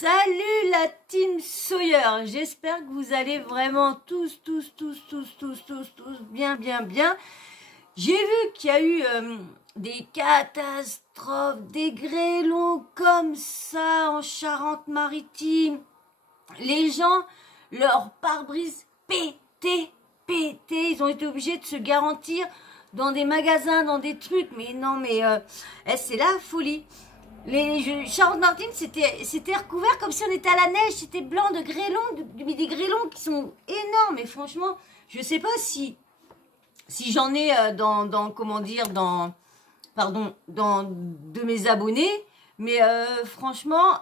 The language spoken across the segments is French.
Salut la team Sawyer, j'espère que vous allez vraiment tous bien. J'ai vu qu'il y a eu des catastrophes, des grêlons comme ça en Charente-Maritime. Les gens, leur pare-brise pété, ils ont été obligés de se garantir dans des magasins, dans des trucs, mais non, mais c'est la folie. Charente-Maritime, c'était recouvert comme si on était à la neige, c'était blanc de grêlons, mais des grêlons qui sont énormes, et franchement, je sais pas si j'en ai comment dire, dans de mes abonnés, mais franchement,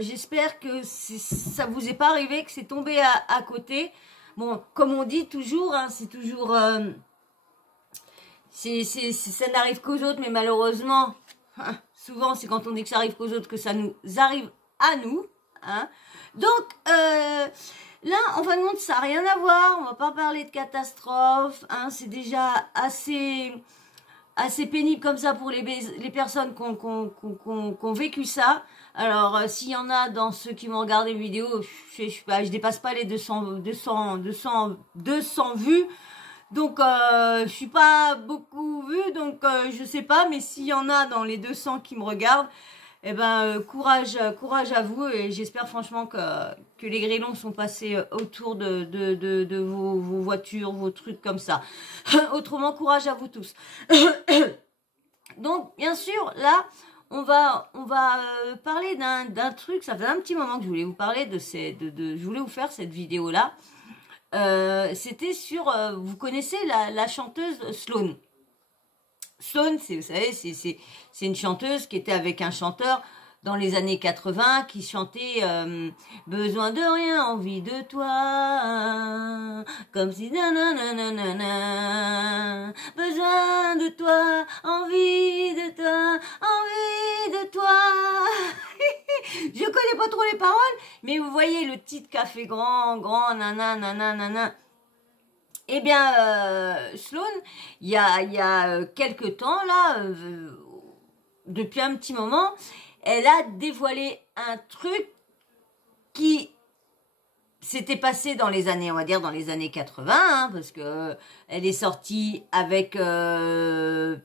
j'espère que ça vous est pas arrivé, que c'est tombé à côté. Bon, comme on dit toujours, hein, c'est toujours, ça n'arrive qu'aux autres, mais malheureusement, souvent c'est quand on dit que ça arrive qu'aux autres que ça nous arrive à nous. Hein. Donc, là, en fin de compte, ça n'a rien à voir, on va pas parler de catastrophe, hein, c'est déjà assez pénible comme ça pour les personnes qui ont vécu ça. Alors, s'il y en a dans ceux qui m'ont regardé les vidéos, je dépasse pas les 200 vues. Donc, je suis pas beaucoup vue, donc je sais pas, mais s'il y en a dans les 200 qui me regardent, eh ben, courage à vous, et j'espère franchement que les grêlons sont passés autour de vos voitures, vos trucs comme ça. Autrement, courage à vous tous. Donc, bien sûr, là, on va parler d'un truc. Ça fait un petit moment que je voulais vous parler je voulais vous faire cette vidéo là. C'était sur, vous connaissez la chanteuse Sloan. Sloan, vous savez, c'est une chanteuse qui était avec un chanteur dans les années 80 qui chantait besoin de rien, envie de toi, comme si nanana, besoin de toi, envie de toi, envie de toi. Je connais pas trop les paroles, mais vous voyez le titre qu'a fait grand nanana. Eh bien, Sloan, il y a quelque temps, là, depuis un petit moment, elle a dévoilé un truc qui s'était passé dans les années, on va dire, dans les années 80, hein, parce que elle est sortie avec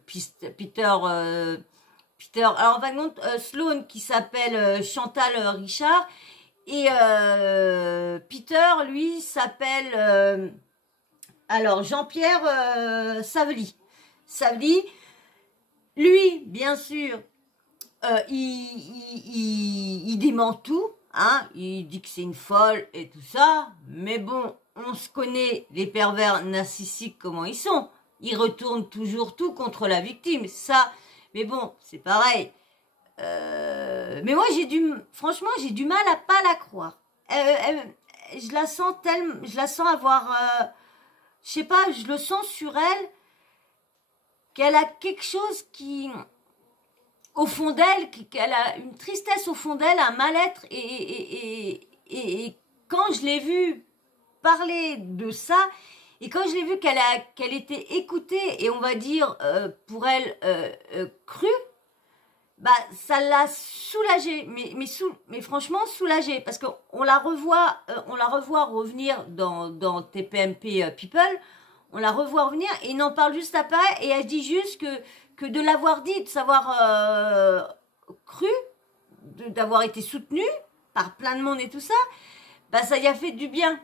Peter, alors en fin de compte, Sloan qui s'appelle Chantal Richard, et Peter, lui, s'appelle... alors, Jean-Pierre Savely. Savely, lui, bien sûr, il dément tout. Hein, il dit que c'est une folle et tout ça. Mais bon, on se connaît, les pervers narcissiques, comment ils sont. Ils retournent toujours tout contre la victime. Ça, mais bon, c'est pareil. Mais moi, franchement, j'ai du mal à pas la croire. Je la sens avoir... je sais pas, je le sens sur elle, qu'elle a quelque chose qui, au fond d'elle, qu'elle a une tristesse au fond d'elle, un mal-être, et quand je l'ai vue parler de ça, et quand je l'ai vue qu'elle était écoutée, et on va dire, pour elle, crue, bah, ça l'a soulagée, mais franchement soulagée, parce qu'on la revoit revenir dans TPMP People, on la revoit revenir, et il en parle juste après, et elle dit juste que de l'avoir dit, de savoir cru, d'avoir été soutenue par plein de monde et tout ça, bah ça y a fait du bien,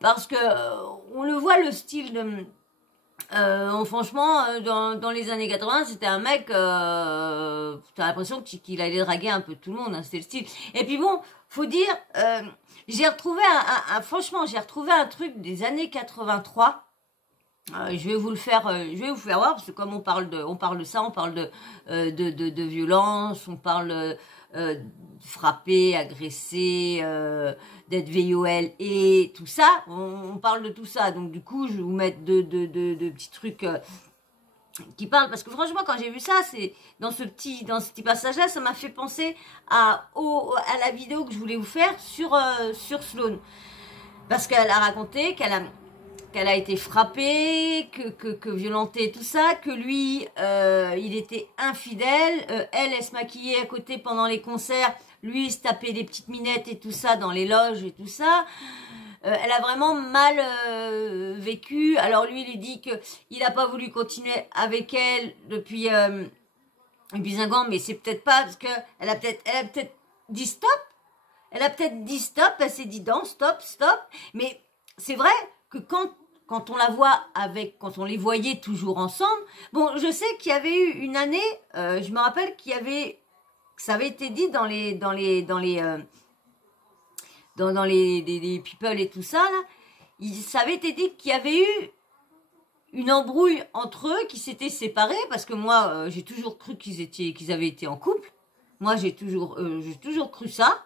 parce que on le voit, le style de... franchement, dans les années 80, c'était un mec, t'as l'impression qu'il allait draguer un peu tout le monde, hein, c'était le style. Et puis bon, faut dire, j'ai retrouvé franchement, j'ai retrouvé un truc des années 83. Je vais vous faire voir, parce que comme on parle de ça, on parle de violence, on parle de frapper, agresser, d'être VOL et tout ça, on parle de tout ça. Donc du coup, je vais vous mettre de petits trucs qui parlent, parce que franchement, quand j'ai vu ça, c'est dans ce petit passage-là, ça m'a fait penser à la vidéo que je voulais vous faire sur Sloan, parce qu'elle a raconté qu'elle a été frappée, que violentée, tout ça, que lui, il était infidèle, elle se maquillait à côté pendant les concerts, lui, il se tapait des petites minettes et tout ça dans les loges et tout ça. Elle a vraiment mal vécu. Alors lui, il dit qu'il n'a pas voulu continuer avec elle depuis 5 ans, mais c'est peut-être pas parce que elle a peut-être dit stop. Elle a peut-être dit stop. Elle s'est dit non, stop, stop. Mais c'est vrai que quand on la voit quand on les voyait toujours ensemble, bon, je sais qu'il y avait eu une année, je me rappelle que ça avait été dit dans les people et tout ça, là, ça avait été dit qu'il y avait eu une embrouille entre eux, qui s'étaient séparés, parce que moi, j'ai toujours cru qu'ils avaient été en couple. Moi, j'ai toujours cru ça.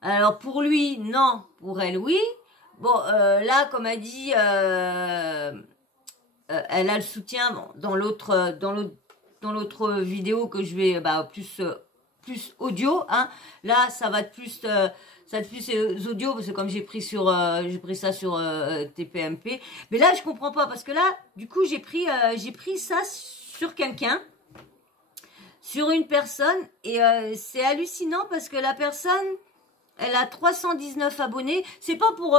Alors, pour lui, non. Pour elle, oui. Bon, là, comme elle dit, elle a le soutien dans l'autre vidéo que je vais, plus audio, hein. Là, ça va être plus audio parce que comme j'ai pris ça sur TPMP. Mais là, je comprends pas parce que là, du coup, j'ai pris ça sur quelqu'un, sur une personne et c'est hallucinant parce que la personne, elle a 319 abonnés. C'est pas pour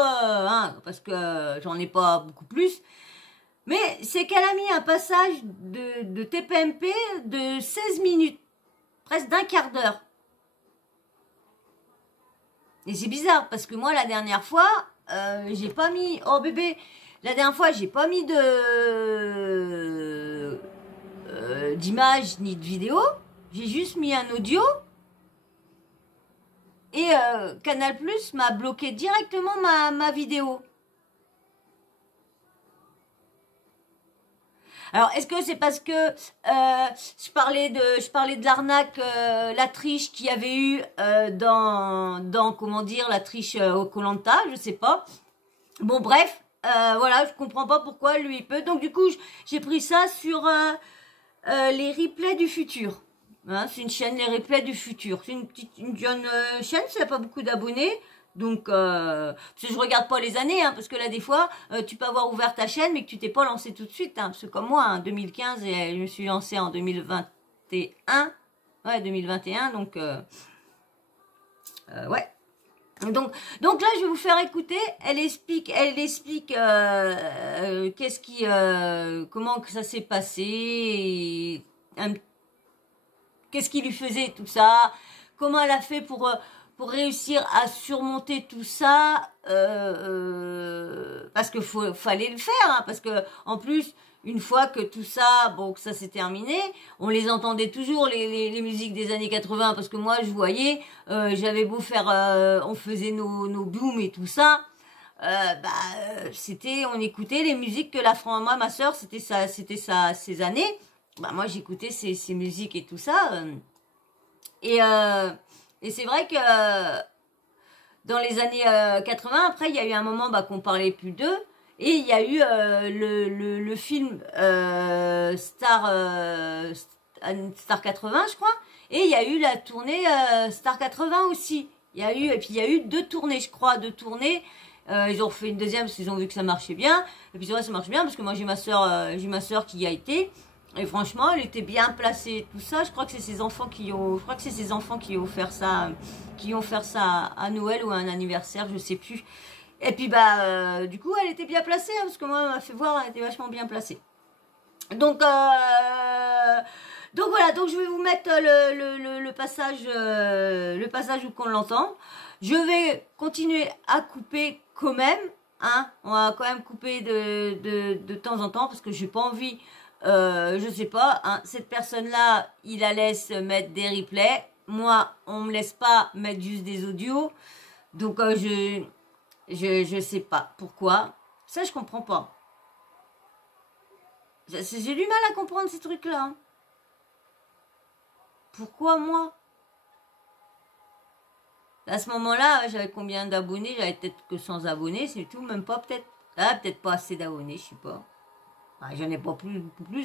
parce que j'en ai pas beaucoup plus. Mais c'est qu'elle a mis un passage de TPMP de 16 minutes. Presque d'un quart d'heure. Et c'est bizarre, parce que moi, la dernière fois, j'ai pas mis... Oh bébé, la dernière fois, j'ai pas mis d'image ni de vidéo. J'ai juste mis un audio. Et Canal+ m'a bloqué directement ma vidéo. Alors, est-ce que c'est parce que je parlais de l'arnaque, la triche qu'il y avait eu dans comment dire, la triche au koh je sais pas. Bon, bref, voilà, je comprends pas pourquoi lui il peut. Donc du coup, j'ai pris ça sur les replays du futur. Hein, c'est une chaîne, les replays du futur. C'est une jeune chaîne, ça n'a pas beaucoup d'abonnés. Donc, parce que je regarde pas les années, hein, parce que là, des fois, tu peux avoir ouvert ta chaîne, mais que tu t'es pas lancé tout de suite, hein, parce que comme moi, hein, 2015, et je me suis lancée en 2021, ouais, 2021, donc, ouais. Donc là, je vais vous faire écouter. Elle explique, comment que ça s'est passé, qu'est-ce qui lui faisait tout ça, comment elle a fait pour réussir à surmonter tout ça, parce que fallait le faire, hein, parce que en plus, une fois que tout ça, bon, que ça s'est terminé, on les entendait toujours, les musiques des années 80, parce que moi, je voyais, j'avais beau faire, on faisait nos booms et tout ça, on écoutait les musiques que moi, ma sœur, c'était ces années, moi, j'écoutais ces musiques et tout ça, et c'est vrai que dans les années 80, après, il y a eu un moment qu'on parlait plus d'eux. Et il y a eu le film Star 80, je crois. Et il y a eu la tournée Star 80 aussi. Et puis il y a eu 2 tournées, je crois, 2 tournées. Ils ont fait une deuxième parce qu'ils ont vu que ça marchait bien. Et puis c'est vrai, ça marche bien parce que moi j'ai ma sœur qui y a été. Et franchement, elle était bien placée, tout ça. Je crois que c'est ses enfants qui ont offert ça, à Noël ou à un anniversaire, je sais plus. Et puis du coup, elle était bien placée, hein, parce que moi, elle m'a fait voir, elle était vachement bien placée. Donc voilà, donc je vais vous mettre le passage où qu'on l'entend. Je vais continuer à couper quand même, hein. On va quand même couper de temps en temps parce que j'ai pas envie. Je sais pas, hein, cette personne-là, il la laisse mettre des replays. Moi, on me laisse pas mettre juste des audios. Donc, je sais pas pourquoi. Ça, je comprends pas. J'ai du mal à comprendre ces trucs-là. Hein. Pourquoi moi? À ce moment-là, j'avais combien d'abonnés? J'avais peut-être que 100 abonnés, c'est tout. Même pas peut-être. Ah, peut-être pas assez d'abonnés, je sais pas. J'en ai pas plus,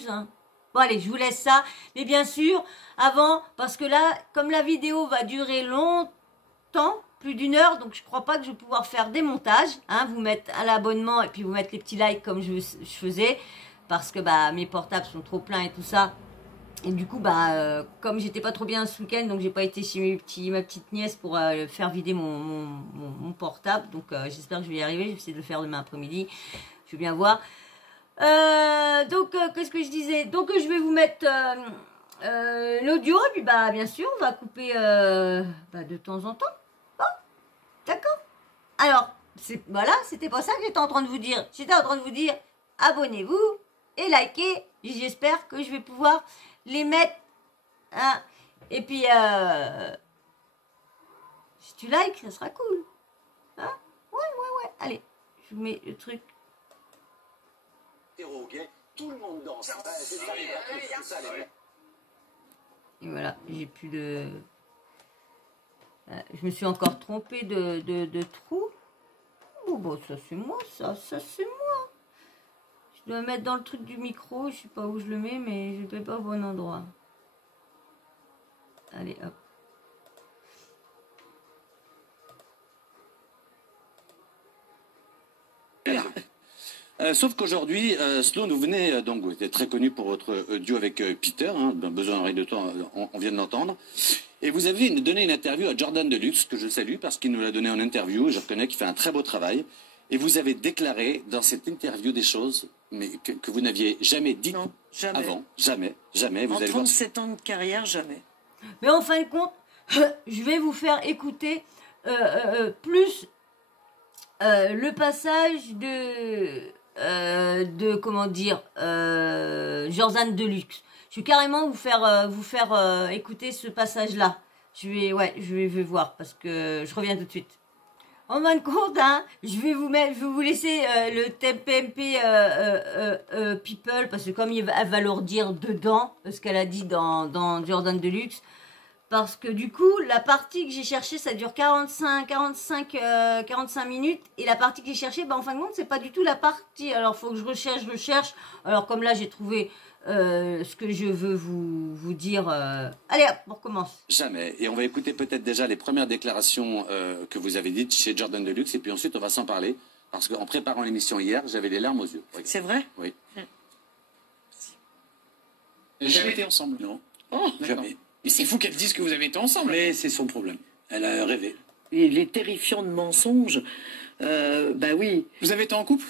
hein. Bon, allez, je vous laisse ça. Mais bien sûr, avant, parce que là, comme la vidéo va durer longtemps, plus d'1 heure, donc je crois pas que je vais pouvoir faire des montages, hein, vous mettre à l'abonnement et puis vous mettre les petits likes comme je faisais, parce que mes portables sont trop pleins et tout ça. Et du coup, comme j'étais pas trop bien ce week-end, donc j'ai pas été chez ma petite nièce pour faire vider mon portable. Donc j'espère que je vais y arriver. Je vais essayer de le faire demain après-midi. Je vais bien voir. Qu'est-ce que je disais? Donc je vais vous mettre l'audio. Et puis bien sûr, on va couper de temps en temps. Bon, d'accord. Alors, voilà, c'était pas ça que j'étais en train de vous dire. J'étais en train de vous dire, abonnez-vous et likez. J'espère que je vais pouvoir les mettre. Hein. Et puis, si tu likes, ça sera cool. Hein? Ouais. Allez, je vous mets le truc. Tout le monde danse. Et voilà, j'ai plus de... je me suis encore trompée de trou. Oh, bon, ça c'est moi, ça c'est moi. Je dois mettre dans le truc du micro, je sais pas où je le mets, mais je ne mets pas au bon endroit. Allez, hop. Sauf qu'aujourd'hui, Sloan, vous venez, donc vous êtes très connu pour votre duo avec Peter, hein, besoin de temps, on vient de l'entendre. Et vous avez donné une interview à Jordan Deluxe, que je salue parce qu'il nous l'a donné en interview, je reconnais qu'il fait un très beau travail. Et vous avez déclaré dans cette interview des choses mais que vous n'aviez jamais dit avant. Jamais. Vous en 37 ans de carrière, jamais. Mais en fin de compte, je vais vous faire écouter plus le passage de comment dire, Jordan Deluxe. Je vais carrément vous faire écouter ce passage-là. Je vais voir parce que je reviens tout de suite. En fin de compte, hein, je vais vous laisser le TPMP People parce que comme elle va leur dire dedans ce qu'elle a dit dans Jordan Deluxe. Parce que du coup, la partie que j'ai cherchée, ça dure 45 minutes. Et la partie que j'ai cherchée, en fin de compte, c'est pas du tout la partie. Alors, faut que je recherche. Alors, comme là, j'ai trouvé ce que je veux vous dire. Allez, hop, on recommence. Jamais. Et on va écouter peut-être déjà les premières déclarations que vous avez dites chez Jordan Deluxe. Et puis ensuite, on va s'en parler. Parce qu'en préparant l'émission hier, j'avais les larmes aux yeux. Oui. C'est vrai? Oui. Jamais été ensemble? Non. Oh, jamais. Mais c'est fou qu'elle dise que vous avez été ensemble. Mais c'est son problème. Elle a rêvé. Il est terrifiant de mensonges. Oui. Vous avez été en couple?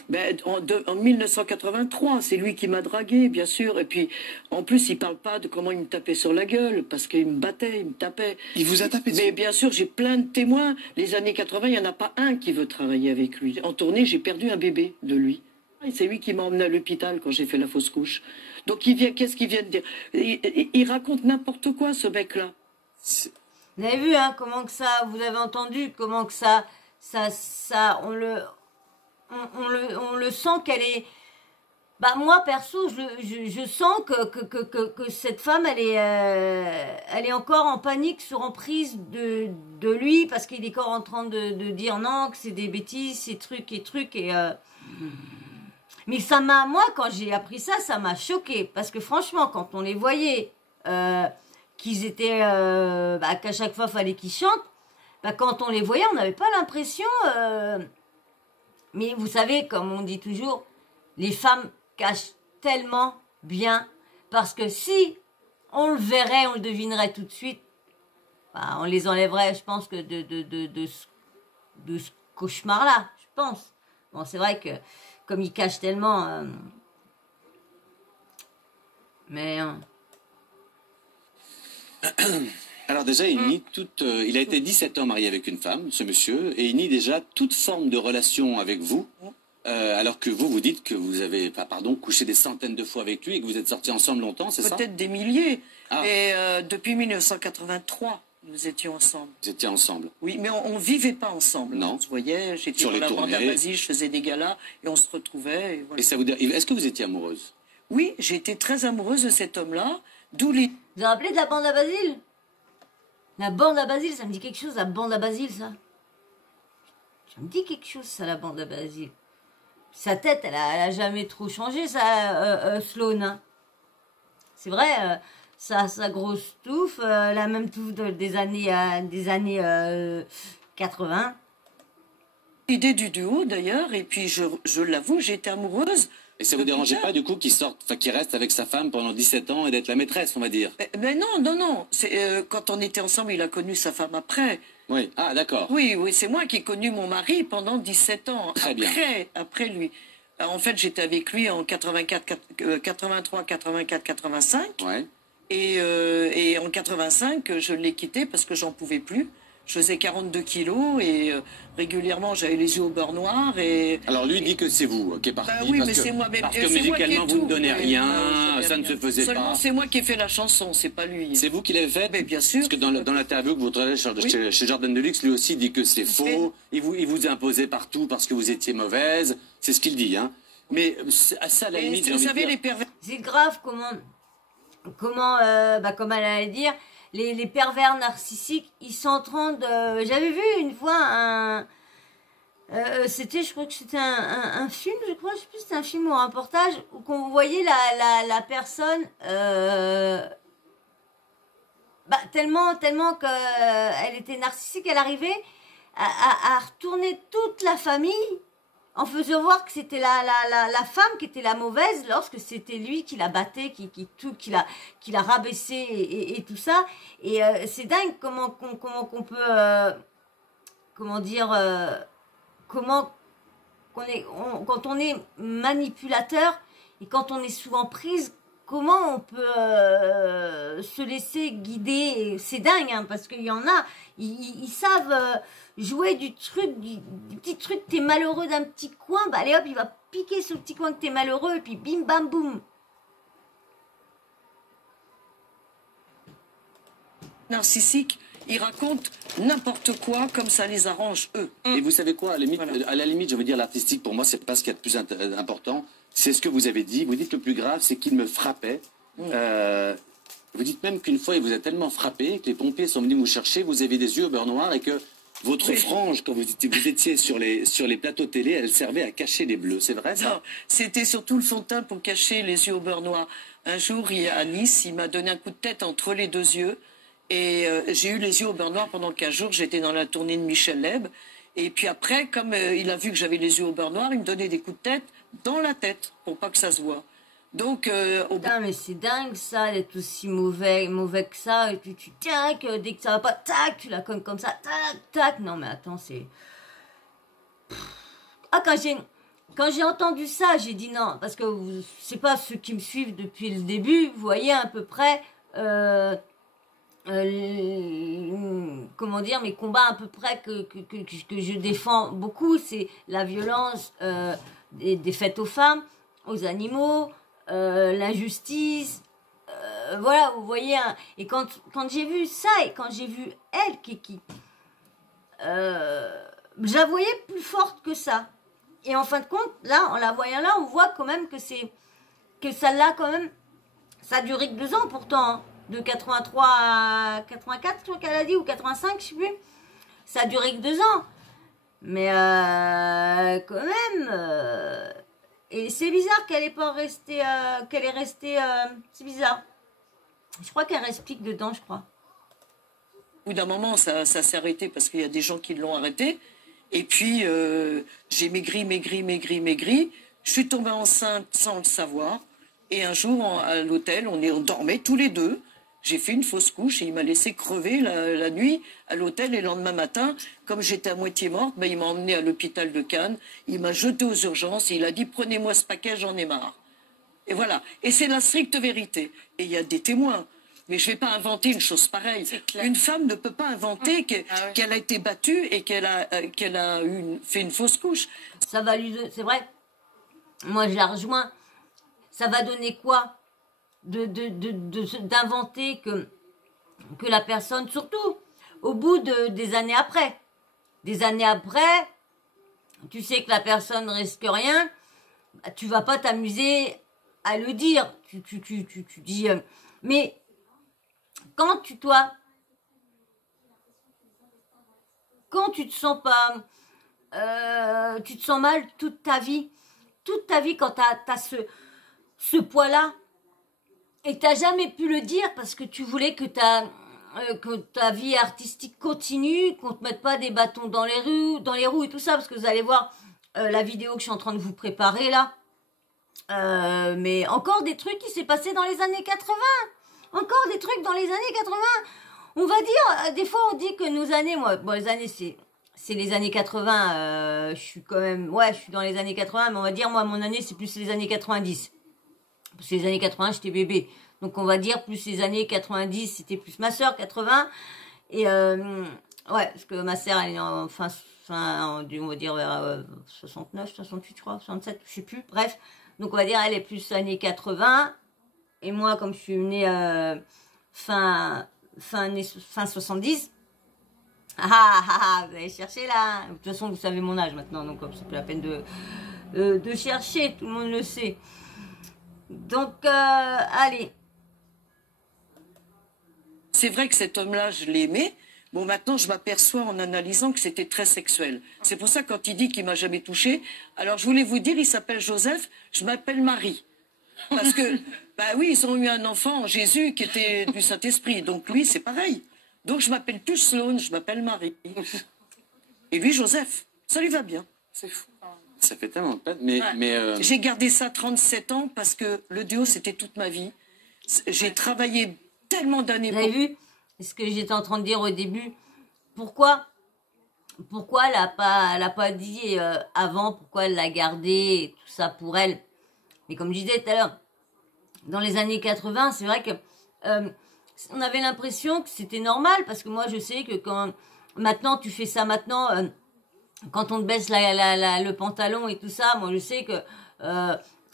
En 1983, c'est lui qui m'a dragué, bien sûr. Et puis, en plus, il parle pas de comment il me tapait sur la gueule, parce qu'il me battait, il me tapait. Il vous a tapé dessus? Mais bien sûr, j'ai plein de témoins. Les années 80, il n'y en a pas un qui veut travailler avec lui. En tournée, j'ai perdu un bébé de lui. Et c'est lui qui m'a emmené à l'hôpital quand j'ai fait la fausse couche. Donc, qu'est-ce qu'il vient de dire? Il raconte n'importe quoi, ce mec-là. Vous avez vu, hein, comment que ça, vous avez entendu, comment que ça, on le sent qu'elle est... moi, perso, je sens que cette femme, elle est encore en panique, sur emprise de lui, parce qu'il est encore en train de dire non, que c'est des bêtises, ces trucs, et... Mais moi, quand j'ai appris ça, ça m'a choqué. Parce que franchement, quand on les voyait, qu'ils étaient, qu'à chaque fois, il fallait qu'ils chantent, quand on les voyait, on n'avait pas l'impression... Mais vous savez, comme on dit toujours, les femmes cachent tellement bien. Parce que si on le verrait, on le devinerait tout de suite, on les enlèverait, je pense, que de ce cauchemar-là, je pense. Bon, c'est vrai que comme il cache tellement... Mais... Alors déjà, il nie il a été 17 ans marié avec une femme, ce monsieur, et il nie déjà toute forme de relation avec vous, alors que vous dites que vous avez, couché des centaines de fois avec lui et que vous êtes sortis ensemble longtemps, c'est ça? Peut-être des milliers. Et depuis 1983, nous étions ensemble. Vous étiez ensemble? Oui, mais on vivait pas ensemble. Non. On se voyait, j'étais sur dans les la bande à tournées. Basile, je faisais des galas, et on se retrouvait. Et voilà. Et ça vous dit, est-ce que vous étiez amoureuse? Oui, j'ai été très amoureuse de cet homme-là, d'où les... Vous vous rappelez de la bande à Basile? La bande à Basile, ça me dit quelque chose, la bande à Basile, ça. Ça me dit quelque chose, ça, la bande à Basile. Sa tête, elle a jamais trop changé, ça, Sloan. Hein. C'est vrai, sa grosse touffe, la même touffe des années 80. L'idée du duo, d'ailleurs, et puis je l'avoue, j'ai été amoureuse Et ça vous dérangeait pas du coup qu'il sorte, enfin qu'il reste avec sa femme pendant 17 ans et d'être la maîtresse, on va dire? Mais non. Quand on était ensemble, il a connu sa femme après. Oui, ah d'accord. Oui, c'est moi qui ai connu mon mari pendant 17 ans. Très bien. Après lui. En fait, j'étais avec lui en 83, 84, 85. Ouais. Et en 85, je l'ai quitté parce que j'en pouvais plus. Je faisais 42 kilos et régulièrement, j'avais les yeux au beurre noir. Alors lui dit que c'est vous qui est parti. Oui, parce mais que, c'est moi-même. parce que musicalement, vous ne donnez rien, ça ne se faisait Seulement, pas. c'est moi qui ai fait la chanson, c'est pas lui. C'est vous qui l'avez faite? Mais bien sûr. Parce que dans l'interview que vous trouvez chez Jordan Deluxe, lui aussi dit que c'est faux. Il vous a imposé partout parce que vous étiez mauvaise. C'est ce qu'il dit, hein. Mais ça, à la limite, j'ai Vous envie de savez, dire... les pervers. C'est grave comme elle allait dire, les pervers narcissiques, ils s'entendent. J'avais vu une fois je crois que c'était un film, je sais plus si c'était un film ou un reportage, où qu'on voyait la personne, tellement qu'elle était narcissique, elle arrivait à retourner toute la famille en faisant voir que c'était la femme qui était la mauvaise lorsque c'était lui qui la battait, qui l'a rabaissé et tout ça. Et c'est dingue comment qu'on peut, quand on est manipulateur et quand on est sous emprise, comment on peut se laisser guider. C'est dingue, hein, parce qu'il y en a, ils savent jouer du petit truc, t'es malheureux d'un petit coin, allez hop, il va piquer ce petit coin que t'es malheureux, et puis bim bam boum. Narcissiques, ils racontent n'importe quoi comme ça les arrange eux. Et vous savez quoi, Voilà. à la limite, je veux dire, l'artistique, pour moi, c'est pas ce qu'il y a de plus important. C'est ce que vous avez dit. Vous dites le plus grave, c'est qu'il me frappait. Vous dites même qu'une fois, il vous a tellement frappé que les pompiers sont venus vous chercher, vous avez des yeux au beurre noir et que votre frange, quand vous étiez sur les plateaux télé, elle servait à cacher les bleus. C'est vrai, ça? Non, c'était surtout le fond de teint pour cacher les yeux au beurre noir. Un jour, à Nice, il m'a donné un coup de tête entre les deux yeux. Et j'ai eu les yeux au beurre noir pendant 15 jours. J'étais dans la tournée de Michel Leb. Et puis après, comme il a vu que j'avais les yeux au beurre noir, il me donnait des coups de tête dans la tête pour pas que ça se voit. Donc, Putain, mais c'est dingue ça, d'être aussi mauvais que ça. Et puis tu tac, dès que ça va pas, tac, tu la cognes comme ça, tac, tac. Non mais attends, c'est... Ah, quand j'ai entendu ça, j'ai dit non, parce que c'est pas ceux qui me suivent depuis le début, vous voyez à peu près... comment dire, mes combats à peu près que je défends beaucoup, c'est la violence des faites aux femmes, aux animaux, l'injustice, voilà, vous voyez, hein. Et quand j'ai vu ça et quand j'ai vu elle je la voyais plus forte que ça. Et en fin de compte, là, en la voyant là, on voit quand même que ça l'a quand même, ça a duré que 2 ans pourtant, hein. De 83 à 84, je crois qu'elle a dit, ou 85, je sais plus. Ça a duré que 2 ans. Mais quand même... et c'est bizarre qu'elle est pas restée... qu'elle est restée... c'est bizarre. Je crois qu'elle explique dedans, je crois. au bout d'un moment, ça s'est arrêté parce qu'il y a des gens qui l'ont arrêté. Et puis, j'ai maigri. Je suis tombée enceinte sans le savoir. Et un jour, à l'hôtel, on dormait tous les deux. J'ai fait une fausse couche et il m'a laissé crever la nuit à l'hôtel. Et le lendemain matin, comme j'étais à moitié morte, il m'a emmenée à l'hôpital de Cannes. Il m'a jetée aux urgences et il a dit « Prenez-moi ce paquet, j'en ai marre ». Et voilà. Et c'est la stricte vérité. Et il y a des témoins. Mais je ne vais pas inventer une chose pareille. Une femme ne peut pas inventer qu'elle a été battue et qu'elle a fait une fausse couche. Ça va lui donner... C'est vrai. Moi, je la rejoins. Ça va donner quoi d'inventer que la personne, surtout au bout des années après. Des années après, tu sais que la personne ne risque rien, tu vas pas t'amuser à le dire. Tu dis... mais quand tu te sens pas... tu te sens mal toute ta vie quand t'as ce poids-là, et t'as jamais pu le dire parce que tu voulais que ta vie artistique continue, qu'on te mette pas des bâtons dans les roues et tout ça, parce que vous allez voir la vidéo que je suis en train de vous préparer là. Mais encore des trucs qui s'est passé dans les années 80. Encore des trucs dans les années 80. On va dire, des fois on dit que nos années, moi, bon les années c'est les années 80, je suis quand même, ouais je suis dans les années 80, mais on va dire moi mon année c'est plus les années 90. Parce que les années 80 j'étais bébé. Donc on va dire plus les années 90, c'était plus ma sœur 80. Et ouais, parce que ma sœur elle est en on va dire vers 69, 68 je crois, 67, je sais plus, bref. Donc on va dire elle est plus années 80. Et moi comme je suis née fin 70. Vous allez chercher là. De toute façon vous savez mon âge maintenant, donc c'est plus la peine de chercher, tout le monde le sait. Donc allez. C'est vrai que cet homme-là, je l'aimais. Bon, maintenant, je m'aperçois en analysant que c'était très sexuel. C'est pour ça, quand il dit qu'il m'a jamais touché, alors je voulais vous dire, il s'appelle Joseph, je m'appelle Marie. Parce que, bah oui, ils ont eu un enfant, Jésus, qui était du Saint-Esprit. Donc lui, c'est pareil. Donc je m'appelle plus Sloane, je m'appelle Marie. Et lui, Joseph. Ça lui va bien. C'est fou. Ça fait tellement de peine. Mais, Ouais. J'ai gardé ça 37 ans parce que le duo, c'était toute ma vie. J'ai travaillé tellement d'années. Vous avez vu ce que j'étais en train de dire au début? Pourquoi elle a pas dit avant, pourquoi elle l'a gardé et tout ça pour elle? Mais comme je disais tout à l'heure, dans les années 80, c'est vrai que on avait l'impression que c'était normal, parce que moi je sais que quand maintenant tu fais ça maintenant, quand on te baisse le pantalon et tout ça, moi je sais que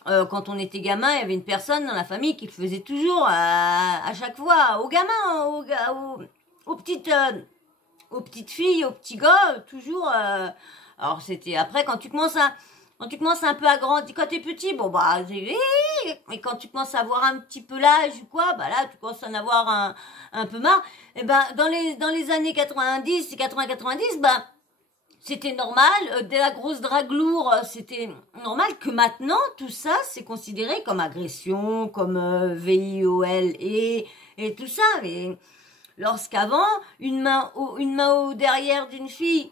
quand on était gamin, il y avait une personne dans la famille qui le faisait toujours à chaque fois, aux gamins, aux petites filles, aux petits gars, toujours. Alors c'était après quand tu commences un peu à grandir, quand t'es petit, bon bah, mais quand tu commences à avoir un petit peu l'âge ou quoi, bah là tu commences à en avoir un peu marre. Et ben dans les années 90, 80-90, bah c'était normal, dès la grosse drague lourde, c'était normal que maintenant, tout ça, c'est considéré comme agression, comme VIOL et tout ça. Mais lorsqu'avant, une main au derrière d'une fille,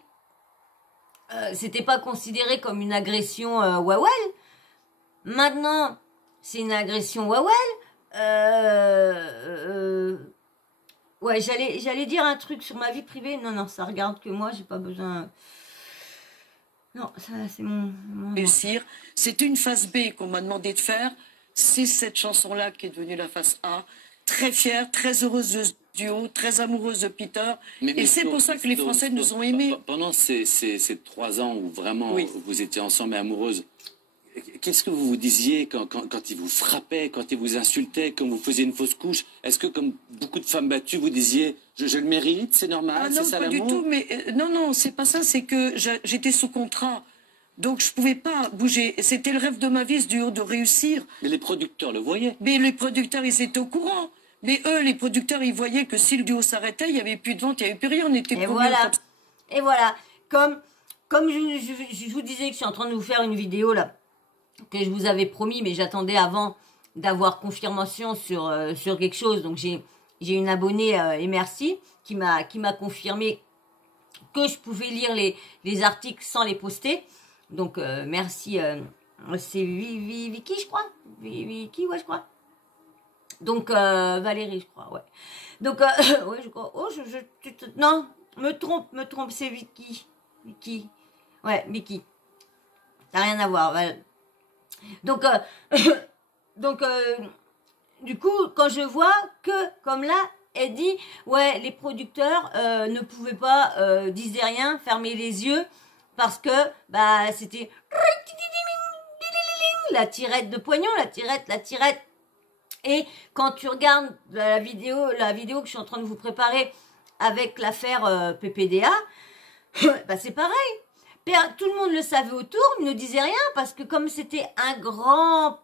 c'était pas considéré comme une agression wawel. Maintenant, c'est une agression wawel. Ouais, j'allais dire un truc sur ma vie privée. Non, ça regarde que moi, j'ai pas besoin... Non, ça c'est mon... Réussir. C'était une phase B qu'on m'a demandé de faire. C'est cette chanson-là qui est devenue la phase A. Très fière, très heureuse de ce duo, très amoureuse de Peter. Et c'est pour ça que les Français nous ont aimés. Pendant ces 3 ans où vraiment vous étiez ensemble et amoureuses, qu'est-ce que vous vous disiez quand il vous frappait, quand il vous insultait, quand vous faisiez une fausse couche? Est-ce que, comme beaucoup de femmes battues, vous disiez je le mérite, c'est normal, c'est ça l'amour? Non, pas du tout. Mais non, c'est pas ça. C'est que j'étais sous contrat, donc je pouvais pas bouger. C'était le rêve de ma vie, ce duo, de réussir. Mais les producteurs le voyaient. Mais les producteurs, ils étaient au courant. Mais eux, les producteurs, ils voyaient que si le duo s'arrêtait, il y avait plus de vente, il y avait plus rien. On était. Et voilà. Comme je vous disais que je suis en train de vous faire une vidéo là, que je vous avais promis, mais j'attendais avant d'avoir confirmation sur quelque chose. Donc j'ai une abonnée et merci qui m'a confirmé que je pouvais lire les articles sans les poster. Donc merci, c'est Vicky je crois, Vicky ouais je crois. Donc Valérie je crois ouais. Donc ouais je crois. Oh non me trompe c'est Vicky ouais Vicky. Ça n'a rien à voir. Voilà. Donc, du coup, quand je vois que, comme là, elle dit, ouais, les producteurs ne pouvaient pas, disaient rien, fermer les yeux, parce que, bah, c'était la tirette de poignon, la tirette. Et quand tu regardes la vidéo que je suis en train de vous préparer avec l'affaire PPDA, bah, c'est pareil. Tout le monde le savait autour, il ne disait rien parce que comme c'était un grand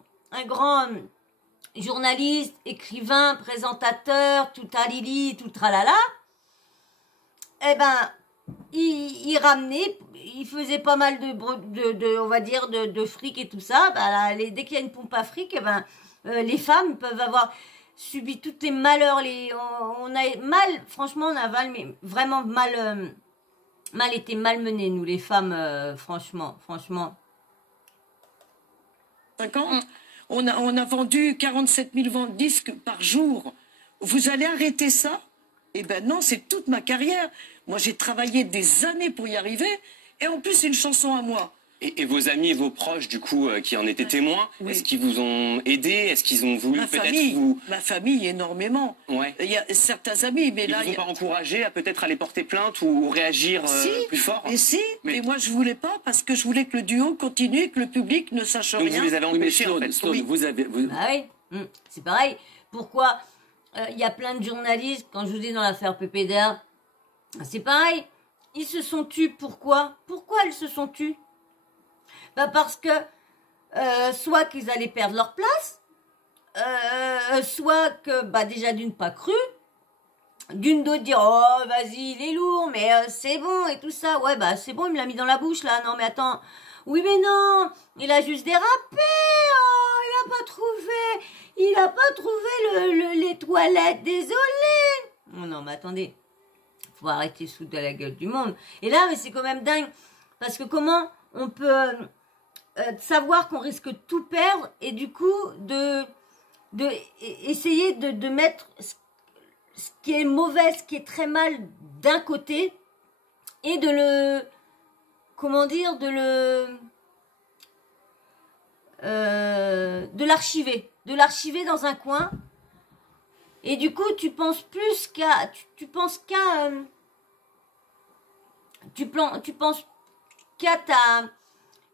journaliste, écrivain, présentateur, tout alili, tout tralala, eh ben, il ramenait, il faisait pas mal on va dire, de fric et tout ça. Ben là, dès qu'il y a une pompe à fric, eh ben, les femmes peuvent avoir subi tous les malheurs, on a mal, franchement, on a vraiment mal été malmenées, nous les femmes, franchement. 50. On a vendu 47 000 disques par jour. Vous allez arrêter ça? Eh ben non, c'est toute ma carrière. Moi, j'ai travaillé des années pour y arriver. Et en plus, c'est une chanson à moi. Et vos amis et vos proches, du coup, qui en étaient témoins, est-ce qu'ils vous ont aidé? Est-ce qu'ils ont voulu peut-être vous... Ma famille, énormément. Ouais. Il y a certains amis, mais Ils là... vous ont pas encouragé à peut-être aller porter plainte ou réagir plus fort? Et si, mais moi je voulais pas, parce que je voulais que le duo continue et que le public ne sache Donc rien. vous les avez empêchés, en fait. Sloan, vous avez... Ah oui, c'est pareil. Pourquoi il y a plein de journalistes, quand je vous dis dans l'affaire PPDA, c'est pareil. Ils se sont tus. Pourquoi? Pourquoi ils se sont tus? Bah parce que soit qu'ils allaient perdre leur place, soit que bah déjà d'une pas cru, d'une d'autre dire oh vas-y il est lourd mais c'est bon et tout ça, ouais bah c'est bon il me l'a mis dans la bouche là, non mais attends, oui mais non il a juste dérapé, oh il a pas trouvé les toilettes, désolé. Oh, non mais attendez, faut arrêter de foutre de la gueule du monde. Et là mais c'est quand même dingue parce que comment on peut savoir qu'on risque de tout perdre et du coup essayer de mettre ce qui est mauvais, ce qui est très mal d'un côté et de le, comment dire, de l'archiver dans un coin. Et du coup, tu penses plus qu'à, tu penses qu'à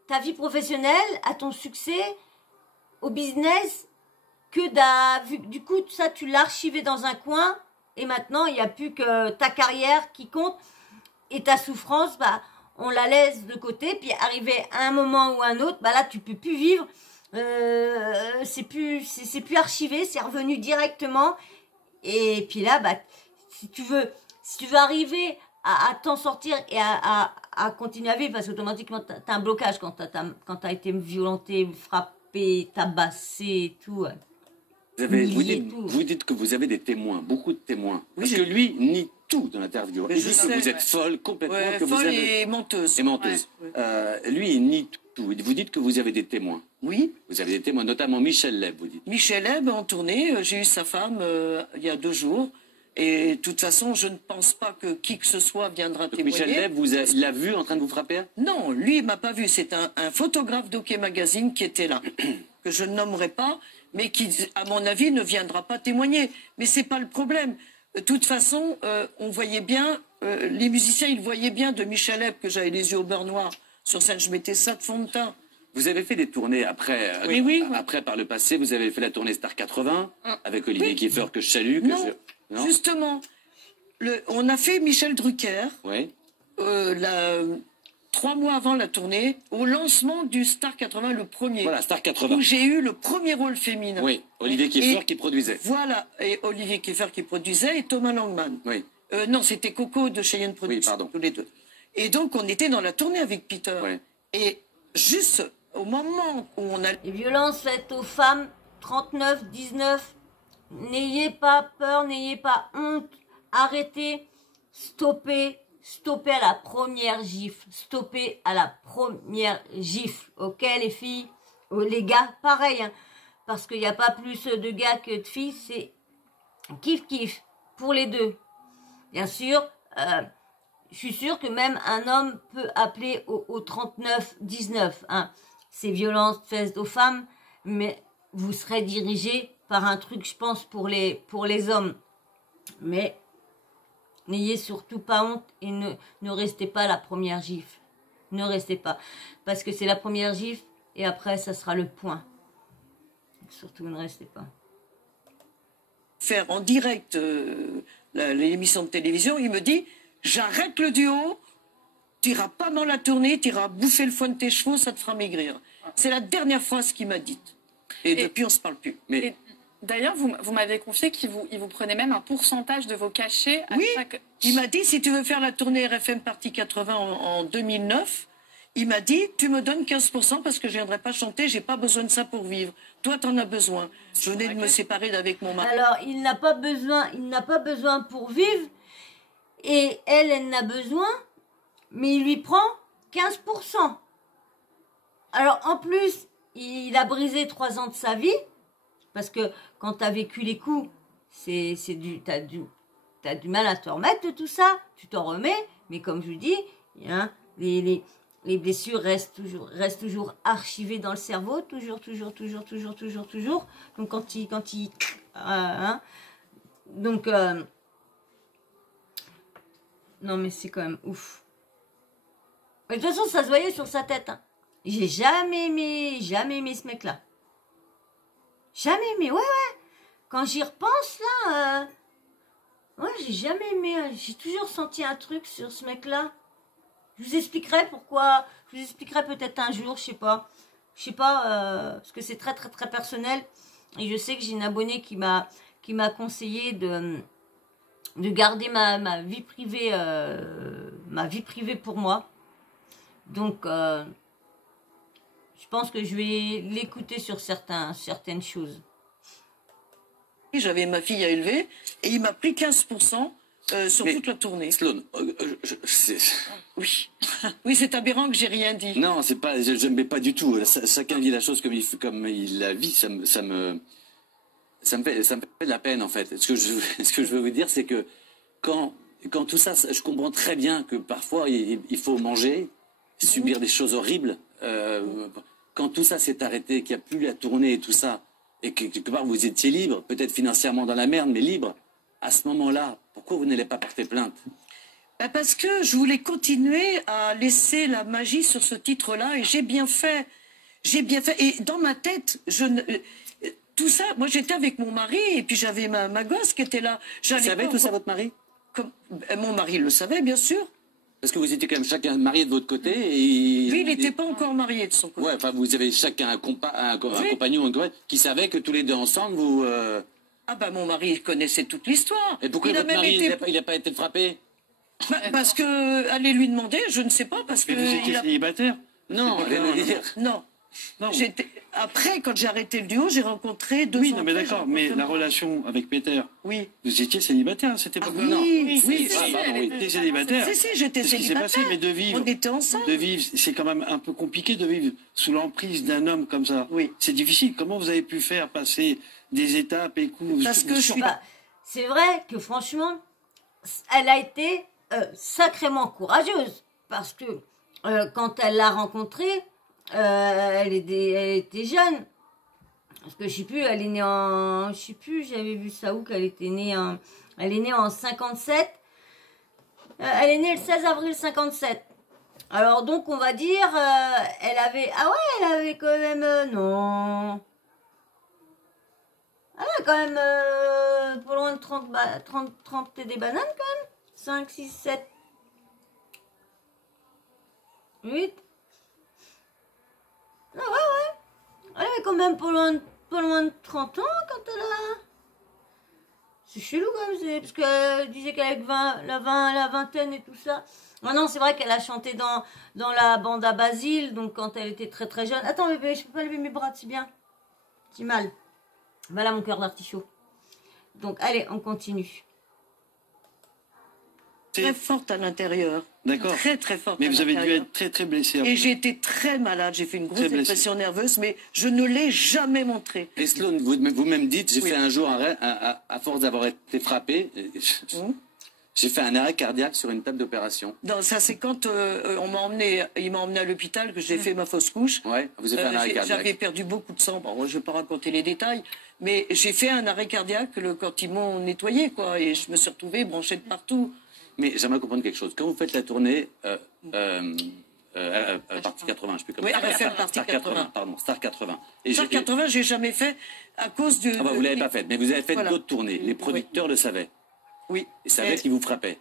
ta vie professionnelle, à ton succès, au business, du coup, tout ça, tu l'as archivé dans un coin, et maintenant, il n'y a plus que ta carrière qui compte, et ta souffrance, bah, on la laisse de côté, puis arrivé à un moment ou à un autre, bah là, tu peux plus vivre, c'est plus archivé, c'est revenu directement, et puis là, bah, si tu veux arriver à t'en sortir et à continuer à vivre, parce qu'automatiquement, tu as un blocage quand tu as été violenté, frappé, tabassé et tout. Vous dites que vous avez des témoins, beaucoup de témoins. Parce que lui nie tout dans l'interview. Il dit que vous êtes folle, complètement. Ouais, que folle vous avez... et menteuse. Et menteuse. Ouais. Lui, il nie tout. Vous dites que vous avez des témoins. Oui. Vous avez des témoins, notamment Michel Leb, vous dites. Michel Leb en tournée, j'ai eu sa femme il y a 2 jours. Et de toute façon, je ne pense pas que qui que ce soit viendra témoigner. Michel Leb, il l'a vu en train de vous frapper? Non, lui, il m'a pas vu. C'est un photographe d'Ok Magazine qui était là, que je ne nommerai pas, mais qui, à mon avis, ne viendra pas témoigner. Mais c'est pas le problème. De toute façon, on voyait bien, les musiciens, ils voyaient bien de Michel Leb que j'avais les yeux au beurre noir. Sur scène, je mettais ça de fond de teint. Vous avez fait des tournées après, après par le passé. Vous avez fait la tournée Star 80 avec Olivier Kiefer que je salue. Non, justement, on a fait Michel Drucker. Oui. 3 mois avant la tournée, au lancement du Star 80, le premier. Voilà, Star 80. Où j'ai eu le premier rôle féminin. Oui, Olivier Kiefer qui produisait. Voilà, et Olivier Kiefer qui produisait et Thomas Langman. Oui. Non, c'était Coco de Cheyenne Productions, oui, pardon. tous les deux. Et donc, on était dans la tournée avec Peter. Oui. Et juste au moment où on a... Les violences faites aux femmes, 39-19, n'ayez pas peur, n'ayez pas honte, arrêtez, stoppez à la première gifle, stoppez à la première gifle, ok les filles, les gars, pareil, hein, parce qu'il n'y a pas plus de gars que de filles, c'est kiff pour les deux. Bien sûr, je suis sûre que même un homme peut appeler au 39-19, hein. Ces violences faites aux femmes, mais vous serez dirigé par un truc, je pense, pour les hommes. Mais n'ayez surtout pas honte et ne restez pas la première gifle. Ne restez pas. Parce que c'est la première gifle et après, ça sera le point. Surtout, ne restez pas. Faire en direct l'émission de télévision, il me dit, j'arrête le duo, t'iras pas dans la tournée, t'iras bouffer le foin de tes chevaux, ça te fera maigrir. C'est la dernière phrase qu'il m'a dite. Et depuis, on se parle plus. Mais... D'ailleurs, vous m'avez confié qu'il vous prenait même un pourcentage de vos cachets à chaque... Il m'a dit, si tu veux faire la tournée RFM Partie 80 en 2009, il m'a dit, tu me donnes 15% parce que je viendrai pas chanter, j'ai pas besoin de ça pour vivre. Toi, tu en as besoin. Je venais de me séparer d'avec mon mari. Alors, il n'a pas besoin pour vivre, et elle en a besoin, mais il lui prend 15%. Alors, en plus, il a brisé 3 ans de sa vie, parce que quand tu as vécu les coups, t'as du mal à te remettre de tout ça, tu t'en remets, mais comme je vous dis, hein, les blessures restent toujours archivées dans le cerveau, toujours. Donc hein, donc non mais c'est quand même ouf. Mais de toute façon, ça se voyait sur sa tête. Hein. J'ai jamais aimé ce mec-là. Jamais aimé, ouais. Quand j'y repense là, ouais, j'ai jamais aimé. J'ai toujours senti un truc sur ce mec-là. Je vous expliquerai pourquoi. Je vous expliquerai peut-être un jour, je sais pas. Parce que c'est très personnel. Et je sais que j'ai une abonnée qui m'a conseillé de garder ma vie privée pour moi. Donc, je pense que je vais l'écouter sur certaines choses. J'avais ma fille à élever et il m'a pris 15% sur toute la tournée. Sloane, Oui, oui, c'est aberrant que j'ai rien dit. non, c'est pas, je mets pas du tout. Chacun vit la chose comme il la vit. Ça me fait de la peine en fait. Ce que je veux vous dire, c'est que quand tout ça, je comprends très bien que parfois il faut manger, subir des choses horribles. Quand tout ça s'est arrêté, qu'il n'y a plus la tournée et tout ça, et que quelque part vous étiez libre, peut-être financièrement dans la merde, mais libre, à ce moment-là, pourquoi vous n'allez pas porter plainte? Parce que je voulais continuer à laisser la magie sur ce titre-là et j'ai bien fait. Et dans ma tête, tout ça, moi j'étais avec mon mari et puis j'avais ma gosse qui était là. Vous savez tout ça, votre mari? Mon mari le savait, bien sûr. Parce que vous étiez quand même chacun marié de votre côté et... Lui, il n'était pas encore marié de son côté. Ouais, enfin, vous avez chacun un compagnon qui savait que tous les deux ensemble, vous... Ah bah mon mari connaissait toute l'histoire. Et pourquoi votre mari, il n'a pas été frappé? Parce que, allez lui demander, je ne sais pas, parce que... Mais vous étiez célibataire? Non, Non. Non. Après, quand j'ai arrêté le duo, j'ai rencontré 2 ans. Oui, non, mais après, d'accord, j'ai mais rencontré- la relation avec Peter, Oui. vous étiez célibataire à cette époque-là? Oui, Oui, si, pardon, elle oui, était- t'es célibataire. Si, j'étais C'est ce qui s'est célibataire. passé, mais de vivre. On était ensemble. De vivre, c'est quand même un peu compliqué de vivre sous l'emprise d'un homme comme ça. Oui. C'est difficile. Comment vous avez pu faire passer des étapes et coups? Parce que je suis Bah, c'est vrai que franchement, elle a été sacrément courageuse. Parce que quand elle l'a rencontré, elle était jeune. Parce que je sais plus, elle est née en... Je sais plus, j'avais vu ça où qu'elle était née en... Elle est née en 57. Elle est née le 16 avril 57. Alors donc on va dire, elle avait... Ah ouais, elle avait quand même... non... Elle a quand même pas loin de 30 et des bananes quand même. 5, 6, 7, 8. Ah ouais. Elle avait quand même pas loin de 30 ans quand elle a... C'est chelou quand même, parce qu'elle disait qu'avec la vingtaine et tout ça. Maintenant c'est vrai qu'elle a chanté dans la bande à Basile, donc quand elle était très jeune. Attends, mais je peux pas lever mes bras, c'est bien. C'est mal. Voilà mon cœur d'artichaut. Donc allez, on continue. très forte à l'intérieur. D'accord. Très forte Mais à vous avez dû l'intérieur. être très blessé. Et j'ai été très malade, j'ai fait une grosse Très blessée. dépression nerveuse, mais je ne l'ai jamais montré. Et Sloane, vous-même dites, j'ai Oui. fait un jour, à force d'avoir été frappé, j'ai fait un arrêt cardiaque sur une table d'opération. Non, ça c'est quand il m'a emmené à l'hôpital que j'ai fait ma fausse couche. Ouais, vous avez fait un arrêt J'avais cardiaque. perdu beaucoup de sang. Bon, je ne vais pas raconter les détails, mais j'ai fait un arrêt cardiaque quand ils m'ont nettoyé, quoi, et je me suis retrouvée branchée de partout. Mais j'aimerais comprendre quelque chose. Quand vous faites la tournée, partie 80, je ne sais plus comment Oui, ça elle a fait s'appelle. partie Star 80. Pardon, Star 80. Et Star 80, j'ai jamais fait à cause de. Ah bah, vous l'avez pas fait, mais vous avez fait Voilà. d'autres tournées. Les producteurs le savaient. Oui. Ils savaient qu'ils vous frappaient.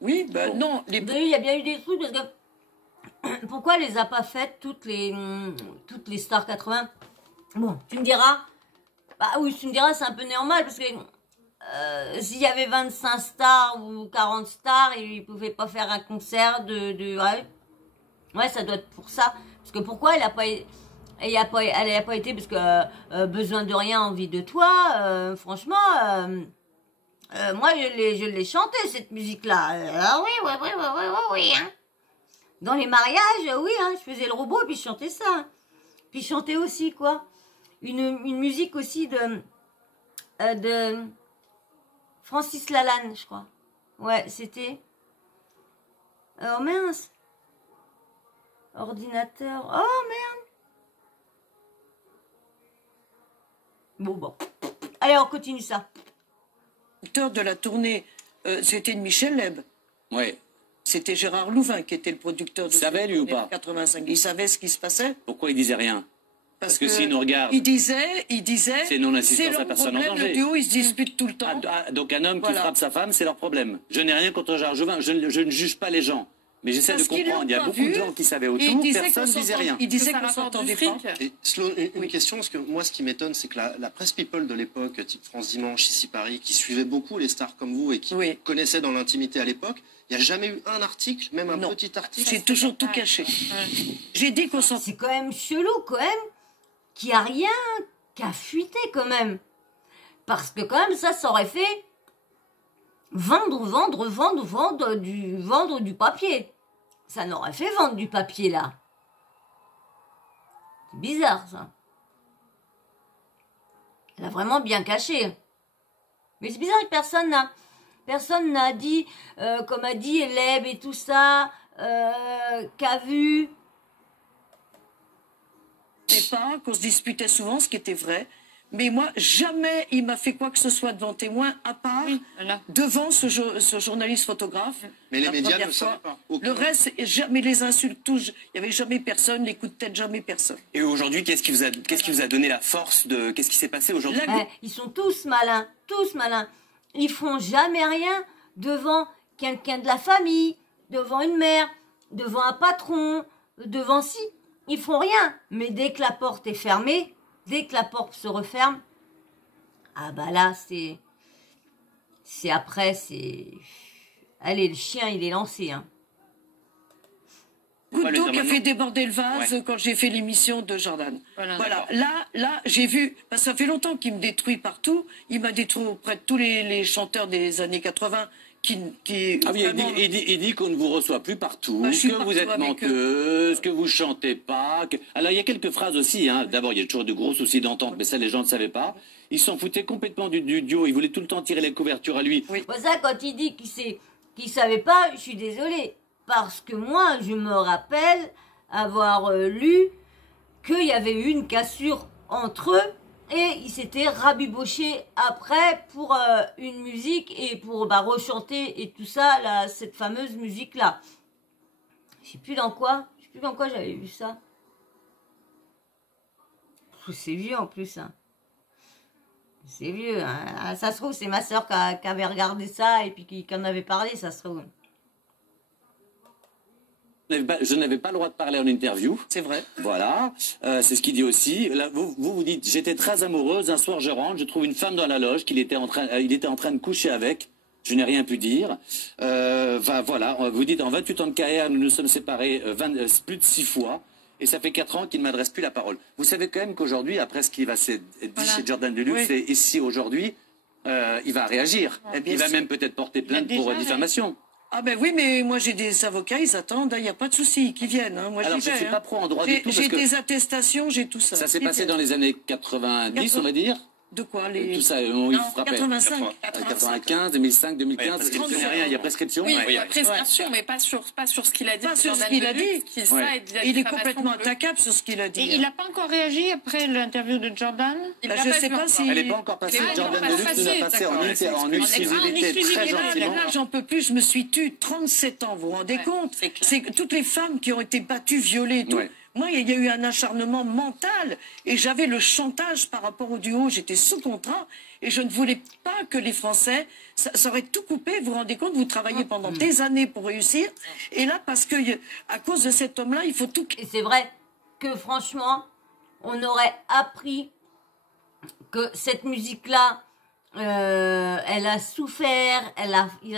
Oui, ben Bon. non. Il y a bien eu des trucs parce que pourquoi elle les a pas faites toutes les Stars 80? Bon, tu me diras. Bah oui, tu me diras, c'est un peu normal parce que s'il y avait 25 stars ou 40 stars, ils pouvaient pas faire un concert ouais, ça doit être pour ça. Parce que pourquoi elle a pas été parce que besoin de rien, envie de toi. Franchement. Moi, je l'ai chanté, cette musique-là. Oui, hein. Dans les mariages, oui, hein, je faisais le robot et puis je chantais ça. Puis il chantait aussi, quoi. Une musique aussi de Francis Lalanne, je crois. Ouais, c'était... Oh mince. Ordinateur. Oh merde. Bon. Allez, on continue ça. Producteur de la tournée, c'était de Michel Leb. Ouais. C'était Gérard Louvain qui était le producteur de Il savait, lui, ou pas 85. Il savait ce qui se passait. Pourquoi il disait rien? Parce que s'il nous regarde... Il disait... C'est non-assistance à personne en problème, danger. le duo, ils se disputent tout le temps. Donc un homme qui Voilà. frappe sa femme, c'est leur problème. Je n'ai rien contre Gérard Louvain, je ne juge pas les gens. Mais j'essaie de Parce qu'il comprendre. Il y a l'a beaucoup vu, de gens qui savaient et il autour, disait personne ne disait rien. Il disait Ça qu'on rapporte s'entendait du pas. fric. Et Sloan, une question, parce que moi, ce qui m'étonne, c'est que la presse people de l'époque, type France Dimanche, ici Paris, qui suivait beaucoup les stars comme vous et qui Oui. connaissaient dans l'intimité à l'époque, il n'y a jamais eu un article, même un Non. petit article. J'ai toujours tout caché. J'ai dit qu'on s'en... C'est quand même chelou, quand même, qu'il n'y a rien qu'à fuiter, quand même. Parce que quand même, ça aurait fait vendre du papier. Ça n'aurait fait vendre du papier, là. C'est bizarre, ça. Elle a vraiment bien caché. Mais c'est bizarre que personne n'a dit, comme a dit Leb et tout ça, qu'a vu. pas, qu'on se disputait souvent, ce qui était vrai. Mais moi, jamais il m'a fait quoi que ce soit devant témoin, à part devant ce journaliste photographe. Mais les la médias première ne fois. savaient pas. Aucun. Le reste, jamais les insultes, tous, il n'y avait jamais personne, les coups de tête, jamais personne. Et aujourd'hui, qu'est-ce qui vous a donné la force de... Qu'est-ce qui s'est passé aujourd'hui? Ils sont tous malins, tous malins. Ils font jamais rien devant quelqu'un de la famille, devant une mère, devant un patron, devant si. Ils font rien. Mais dès que la porte est fermée, dès que la porte se referme, ah bah là, c'est après, c'est... Allez, le chien, il est lancé, hein. Coup de le dos dire qui a maintenant. fait déborder le vase Ouais. quand j'ai fait l'émission de Jordan. Voilà. Voilà. Là, j'ai vu, parce que ça fait longtemps qu'il me détruit partout. Il m'a détruit auprès de tous les chanteurs des années 80 qui Ah oui, vraiment- il dit qu'on ne vous reçoit plus partout, Bah, je suis que vous partout êtes avec menteuse, que vous chantez pas. Alors il y a quelques phrases aussi. Hein. D'abord, il y a toujours de gros soucis d'entente, mais ça les gens ne savaient pas. Ils s'en foutaient complètement du duo. Ils voulaient tout le temps tirer les couvertures à lui. Pour ça, quand il dit qu'il savait pas, je suis désolée. Parce que moi, je me rappelle avoir lu qu'il y avait eu une cassure entre eux et ils s'étaient rabibochés après pour une musique et pour rechanter et tout ça, là, cette fameuse musique-là. Je sais plus dans quoi j'avais vu ça. C'est vieux en plus, hein. C'est vieux, hein. Ça se trouve, c'est ma soeur qui avait regardé ça et puis qui en avait parlé, ça se trouve. Je n'avais pas le droit de parler en interview. C'est vrai. Voilà, c'est ce qu'il dit aussi. Là, vous dites, j'étais très amoureuse. Un soir, je rentre, je trouve une femme dans la loge qu'il était en train de coucher avec. Je n'ai rien pu dire. Voilà, vous dites en 28 ans de carrière, nous nous sommes séparés plus de 6 fois. Et ça fait 4 ans qu'il ne m'adresse plus la parole. Vous savez quand même qu'aujourd'hui, après ce qui va se dire chez Jordan Deluxe, Oui. et ici aujourd'hui, il va réagir. bien Il va sûr. même peut-être porter plainte pour diffamation. Ah ben oui, mais moi j'ai des avocats, ils attendent, il n'y a pas de souci, qu'ils viennent. Hein. Moi, Alors, j'y je ne vais, suis hein. pas pro en droit du tout. J'ai Parce que des attestations, j'ai tout ça. ça s'est Ils passé viennent. dans les années 90, on va dire. De quoi les... Tout ça, il frappait. 85. 95, 2005, 2015, parce il ne qu'il tenait rien, il y a prescription. Oui, Ouais. il y a prescription, mais pas sur ce qu'il a dit. Pas sur ce Jordan qu'il a Deluxe, dit. Qui, ça, Ouais. est de la Il est diffamation complètement pure. attaquable sur ce qu'il a dit. Et il n'a pas encore réagi après l'interview de Jordan? Il Bah, l'a je pas sais vu pas encore. si- Elle n'est pas encore passée. Ah, il Jordan n'est pas Deluxe nous passée, l'a passé d'accord. en exclusivité très gentiment. Là, j'en peux plus, je me suis tue 37 ans, vous vous rendez Ouais, compte? c'est clair. C'est que toutes les femmes qui ont été battues, violées et tout. Ouais. Moi, il y a eu un acharnement mental et j'avais le chantage par rapport au duo. J'étais sous contrat et je ne voulais pas que les Français, ça aurait tout coupé. Vous vous rendez compte, vous travaillez pendant des années pour réussir. Et là, parce que à cause de cet homme-là, il faut tout. Et c'est vrai que franchement, on aurait appris que cette musique-là, elle a souffert, elle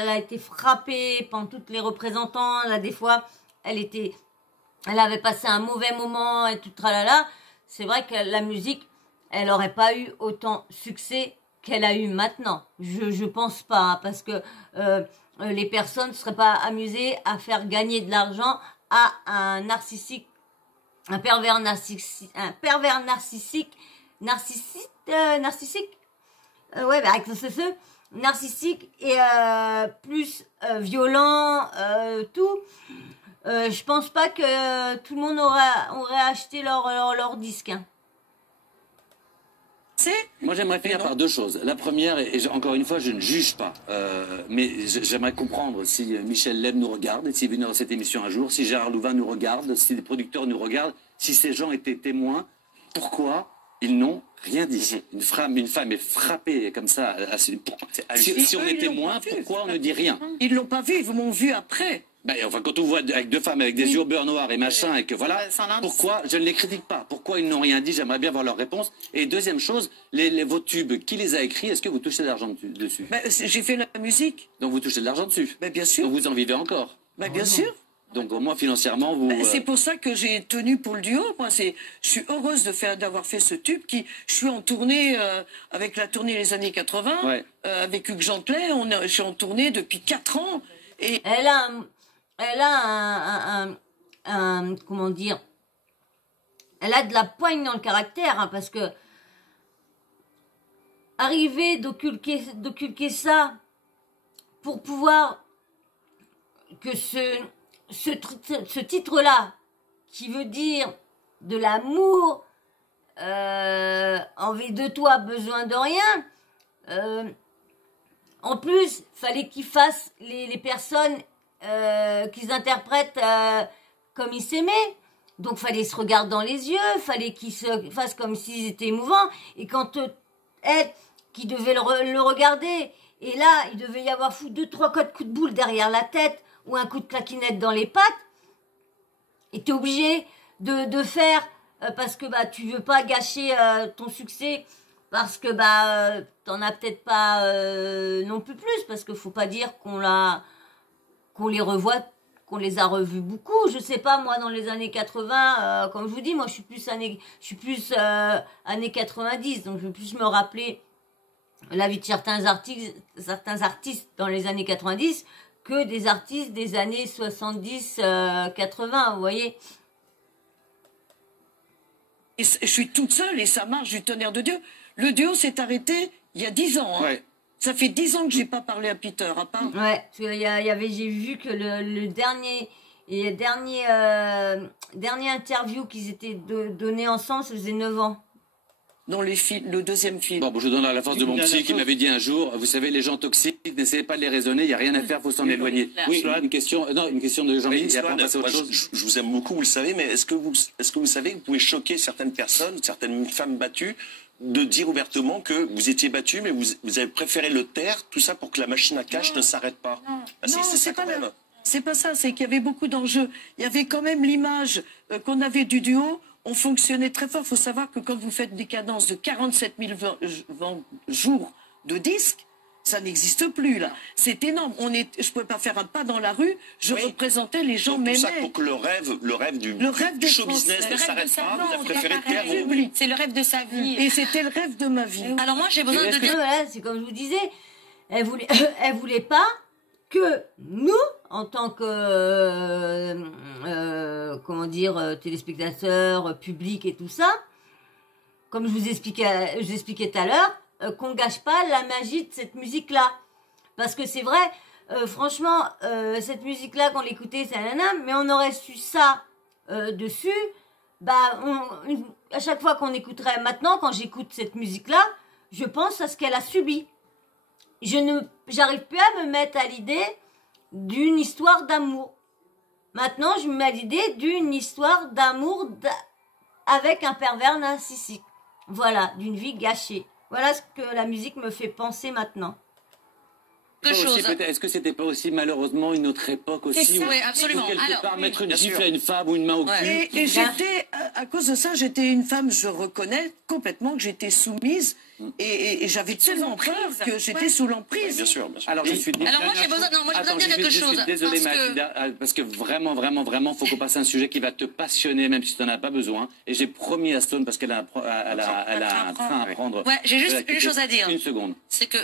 a été frappée pendant toutes les représentants. Là, des fois, elle avait passé un mauvais moment et tout tralala. C'est vrai que la musique, elle aurait pas eu autant succès qu'elle a eu maintenant. Je pense pas, hein, parce que les personnes ne seraient pas amusées à faire gagner de l'argent à un narcissique un pervers narcissique, narcissique, ouais, bah, avec ce narcissique et plus violent, tout. Je pense pas que tout le monde aurait acheté leur disque. Hein. Moi, j'aimerais finir par deux choses. La première, encore une fois, je ne juge pas, mais j'aimerais comprendre si Michel Leb nous regarde, et s'il est venu dans cette émission un jour, si Gérard Louvain nous regarde, si les producteurs nous regardent, si ces gens étaient témoins, pourquoi ils n'ont rien dit. Une femme est frappée comme ça. Si on est témoin, pourquoi on ne dit rien? Ils l'ont pas vu, ils m'ont vu après. Ben, enfin, quand on voit avec deux femmes avec des yeux au beurre noir et machin, et que voilà, pourquoi, je ne les critique pas, pourquoi ils n'ont rien dit, j'aimerais bien voir leur réponse. Et deuxième chose, vos tubes, qui les a écrits, est-ce que vous touchez de l'argent dessus? Ben, j'ai fait la musique. Donc vous touchez de l'argent dessus? Ben, bien sûr. Donc vous en vivez encore? Ben, bien sûr. Donc au moins financièrement, vous... C'est pour ça que j'ai tenu pour le duo. Moi, je suis heureuse d'avoir fait ce tube. Je suis en tournée avec la tournée les années 80, ouais. Avec Hugues Gentelet. Je suis en tournée depuis 4 ans. Et elle a un comment dire, elle a de la poigne dans le caractère, hein, parce que arriver d'occulter ça pour pouvoir que ce titre-là, qui veut dire de l'amour, envie de toi, besoin de rien, en plus, fallait qu'il fasse les personnes qu'ils interprètent comme ils s'aimaient. Donc, fallait se regarder dans les yeux, fallait qu'ils se fassent comme s'ils étaient émouvants. Et quand elle, qui devait le regarder, et là, il devait y avoir 2-3 coups de boule derrière la tête, ou un coup de claquinette dans les pattes, et t'es obligé de faire, parce que bah tu veux pas gâcher ton succès, parce que bah t'en as peut-être pas non plus, parce que faut pas dire qu'on les revoit, qu'on les a revus beaucoup. Je sais pas, moi, dans les années 80, comme je vous dis, moi, je suis plus années 90, donc je vais plus me rappeler la vie de certains artistes dans les années 90 que des artistes des années 70, 80, vous voyez. Et je suis toute seule et ça marche du tonnerre de Dieu. Le duo s'est arrêté il y a 10 ans. Hein. Ouais. Ça fait 10 ans que j'ai pas parlé à Peter, à part. Ouais, parce que j'ai vu que le dernier interview qu'ils étaient donnés ensemble, ça faisait 9 ans. Dans le deuxième film. Bon, je donne la force de mon psy qui m'avait dit un jour, vous savez, les gens toxiques, n'essayez pas de les raisonner, il n'y a rien à faire, il faut s'en éloigner. Oui, une question de Jean-Michel, et après on passe à autre chose. Je vous aime beaucoup, vous le savez, mais est-ce que vous savez que vous pouvez choquer certaines personnes, certaines femmes battues, de dire ouvertement que vous étiez battu, mais vous avez préféré le taire, tout ça pour que la machine à cash ne s'arrête pas. Non, c'est pas même. C'est pas ça, c'est qu'il y avait beaucoup d'enjeux. Il y avait quand même l'image qu'on avait du duo. On fonctionnait très fort. Il faut savoir que quand vous faites des cadences de 47 000 jours de disques, ça n'existe plus là. C'est énorme. Je ne pouvais pas faire un pas dans la rue. Je représentais les gens m'aimaient. C'est ça pour que le rêve du show business ne s'arrête pas. Vous avez préféré taire. C'est le rêve de sa vie. Et c'était le rêve de ma vie. Alors moi j'ai besoin de dire. Voilà, c'est comme je vous disais. Elle voulait pas que nous, en tant que téléspectateurs, public et tout ça, comme je vous expliquais tout à l'heure, qu'on gâche pas la magie de cette musique-là. Parce que c'est vrai, franchement, cette musique-là, quand on l'écoutait, c'est nanana, mais on aurait su ça dessus, bah, à chaque fois qu'on écouterait, maintenant, quand j'écoute cette musique-là, je pense à ce qu'elle a subi. J'arrive plus à me mettre à l'idée d'une histoire d'amour. Maintenant, je me mets à l'idée d'une histoire d'amour avec un pervers narcissique. Voilà, d'une vie gâchée. Voilà ce que la musique me fait penser maintenant. Est-ce que c'était pas aussi malheureusement une autre époque aussi Oui, absolument. Quelque part mettre une gifle à une femme ou une main au cul. Et j'étais, à cause de ça, j'étais une femme, je reconnais complètement que j'étais soumise et j'avais tellement peur que j'étais sous l'emprise. Bien sûr, bien sûr. Alors, moi j'ai besoin de dire quelque chose. Je suis désolé, parce que vraiment, faut qu'on passe à un sujet qui va te passionner, même si tu n'en as pas besoin. Et j'ai promis à Stone, parce qu'elle a un train à prendre. Ouais, j'ai juste une chose à dire. Une seconde. C'est que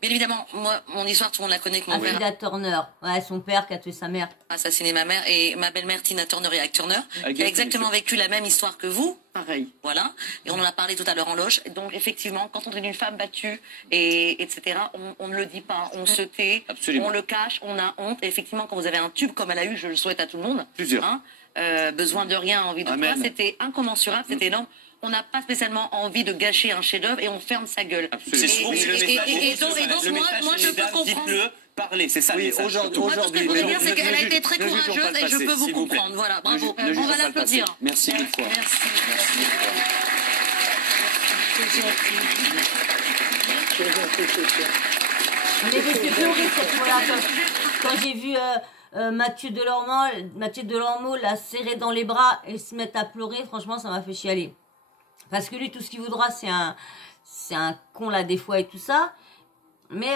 Bien évidemment, moi, mon histoire, tout le monde la connaît. Que mon père Tina Turner, ouais, son père qui a tué sa mère. a assassiné ma mère et ma belle-mère Tina Turner et Ike Turner, qui a exactement vécu la même histoire que vous. Pareil. Voilà. Et on en a parlé tout à l'heure en loge. Donc, effectivement, quand on est une femme battue, et etc., on ne le dit pas, on se tait, Absolument. on le cache, on a honte. Et effectivement, quand vous avez un tube comme elle a eu, je le souhaite à tout le monde. Plusieurs. Hein, besoin de rien, envie de Amen. quoi, c'était incommensurable, c'était énorme. On n'a pas spécialement envie de gâcher un chef-d'œuvre et on ferme sa gueule. Absolument. C'est souvent que le message. Et donc, moi, je peux comprendre. Dites-le, parlez, c'est ça le Oui, message. aujourd'hui. Moi, ce que je voulais dire, c'est ne qu'elle a jugeons été très pas le courageuse et je passé, peux vous s'il vous plaît. comprendre. Voilà, bravo. Ne jugeons On va pas le l'applaudir. passé. Merci mille fois. Mais j'ai fait pleurer cette fois-là quand j'ai vu Mathieu Delormeau la serrer dans les bras et se mettre à pleurer. Franchement, ça m'a fait chialer. Parce que lui, tout ce qu'il voudra, c'est un con là des fois et tout ça. Mais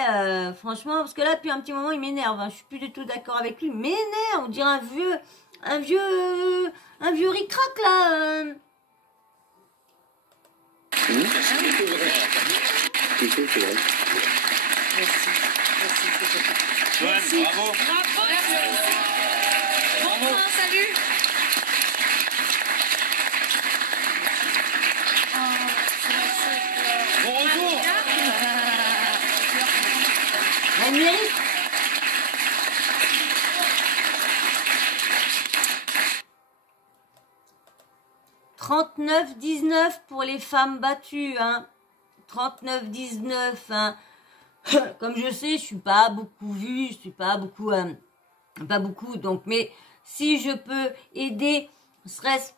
franchement, parce que là, depuis un petit moment, il m'énerve. Hein. Je suis plus du tout d'accord avec lui. Il m'énerve. On dirait un vieux ric-rac là. Joanne, bravo. Bon, salut. Bon retour. Elle mérite. « 39,19 pour les femmes battues, hein. 39,19, hein. Comme je sais, je suis pas beaucoup vue, je suis pas beaucoup, donc, mais si je peux aider, serait-ce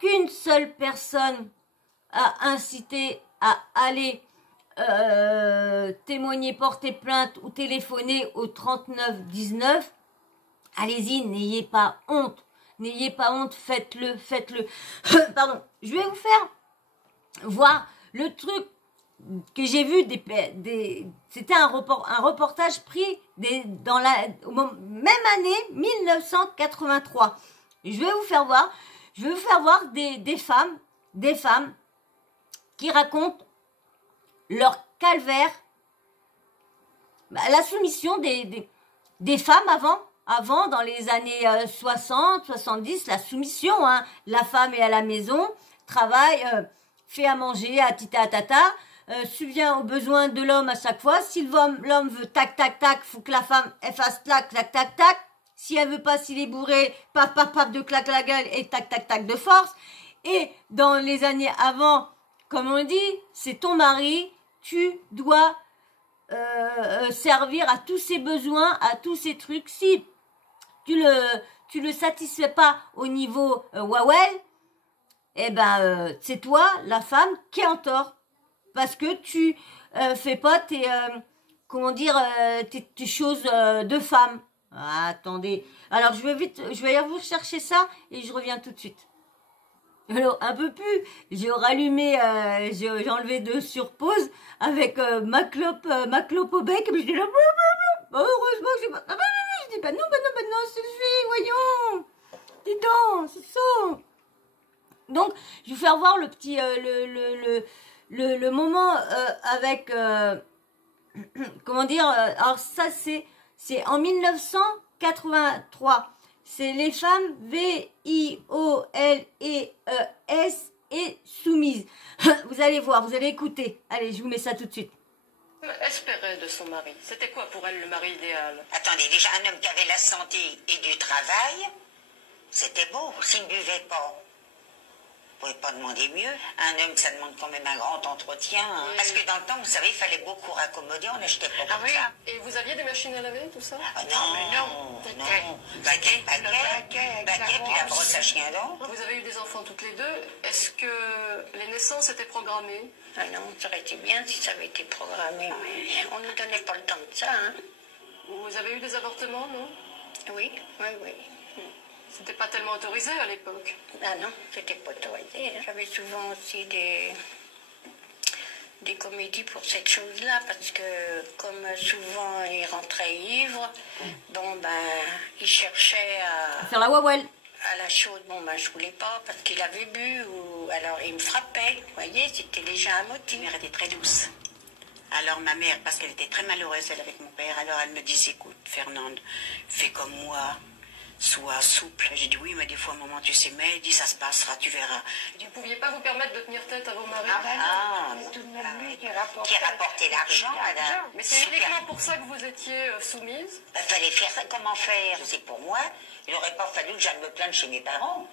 qu'une seule personne à inciter à aller témoigner, porter plainte ou téléphoner au 3919, allez-y, n'ayez pas honte, faites-le. Pardon, je vais vous faire voir le truc que j'ai vu c'était un reportage pris dans la même année 1983. Je vais vous faire voir des femmes qui racontent leur calvaire, la soumission des femmes avant dans les années 60, 70, la soumission, hein. La femme est à la maison, travaille, fait à manger, à tita à tata, subvient aux besoins de l'homme à chaque fois. Si l'homme veut tac tac tac, faut que la femme elle fasse tac tac tac tac. Si elle veut pas, s'il est bourré, paf paf paf de claque la gueule et tac tac tac de force. Et dans les années avant, comme on dit, c'est ton mari, tu dois servir à tous ses besoins, à tous ses trucs. Si tu le satisfais pas au niveau Wawel, eh ben c'est toi la femme qui est en tort parce que tu fais pas tes choses de femme. Ah, attendez. Alors je vais aller vous chercher ça et je reviens tout de suite. Alors un peu plus, j'ai rallumé, j'ai enlevé sur pause avec ma clope au bec et puis je dis là, heureusement que j'ai pas. Je dis bah non, c'est lui, voyons. Dis donc, c'est ça. Donc, je vais vous faire voir le petit, le moment avec, comment dire, alors ça c'est en 1983. C'est les femmes V-I-O-L-E-S et soumises. Vous allez voir, vous allez écouter. Allez, je vous mets ça tout de suite. Espérait de son mari. C'était quoi pour elle le mari idéal? Attendez, déjà un homme qui avait la santé et du travail, c'était beau s'il ne buvait pas. Vous ne pouvez pas demander mieux. Un homme, ça demande quand même un grand entretien. Hein. Oui. Parce que dans le temps, vous savez, il fallait beaucoup raccommoder, on n'achetait pas comme ça. Et vous aviez des machines à laver, tout ça? Ah non. Baguette, puis la brosse à chien dents. Vous avez eu des enfants toutes les deux. Est-ce que les naissances étaient programmées? Ah non, ça aurait été bien si ça avait été programmé. Mais on ne nous donnait pas le temps de ça. Hein. Vous avez eu des avortements, non? Oui. C'était pas tellement autorisé à l'époque. Ah non, c'était pas autorisé. Hein. J'avais souvent aussi des comédies pour cette chose-là, parce que comme souvent il rentrait ivre, bon ben il cherchait à faire la wawel. À la chaude, bon ben je voulais pas parce qu'il avait bu, ou alors il me frappait, vous voyez, c'était déjà un motif. Elle était très douce. Alors ma mère, parce qu'elle était très malheureuse, elle, avec mon père, alors elle me disait, écoute, Fernande, fais comme moi, sois souple. J'ai dit oui, mais des fois, maman, tu sais, mais elle dit, ça se passera, tu verras. Vous ne pouviez pas vous permettre de tenir tête à vos maris? Tout de même lui qui rapportait l'argent, madame. Mais c'est uniquement pour ça que vous étiez soumise? Il fallait faire ça, comment faire? C'est pour moi, il n'aurait pas fallu que j'aille me plaindre chez mes parents.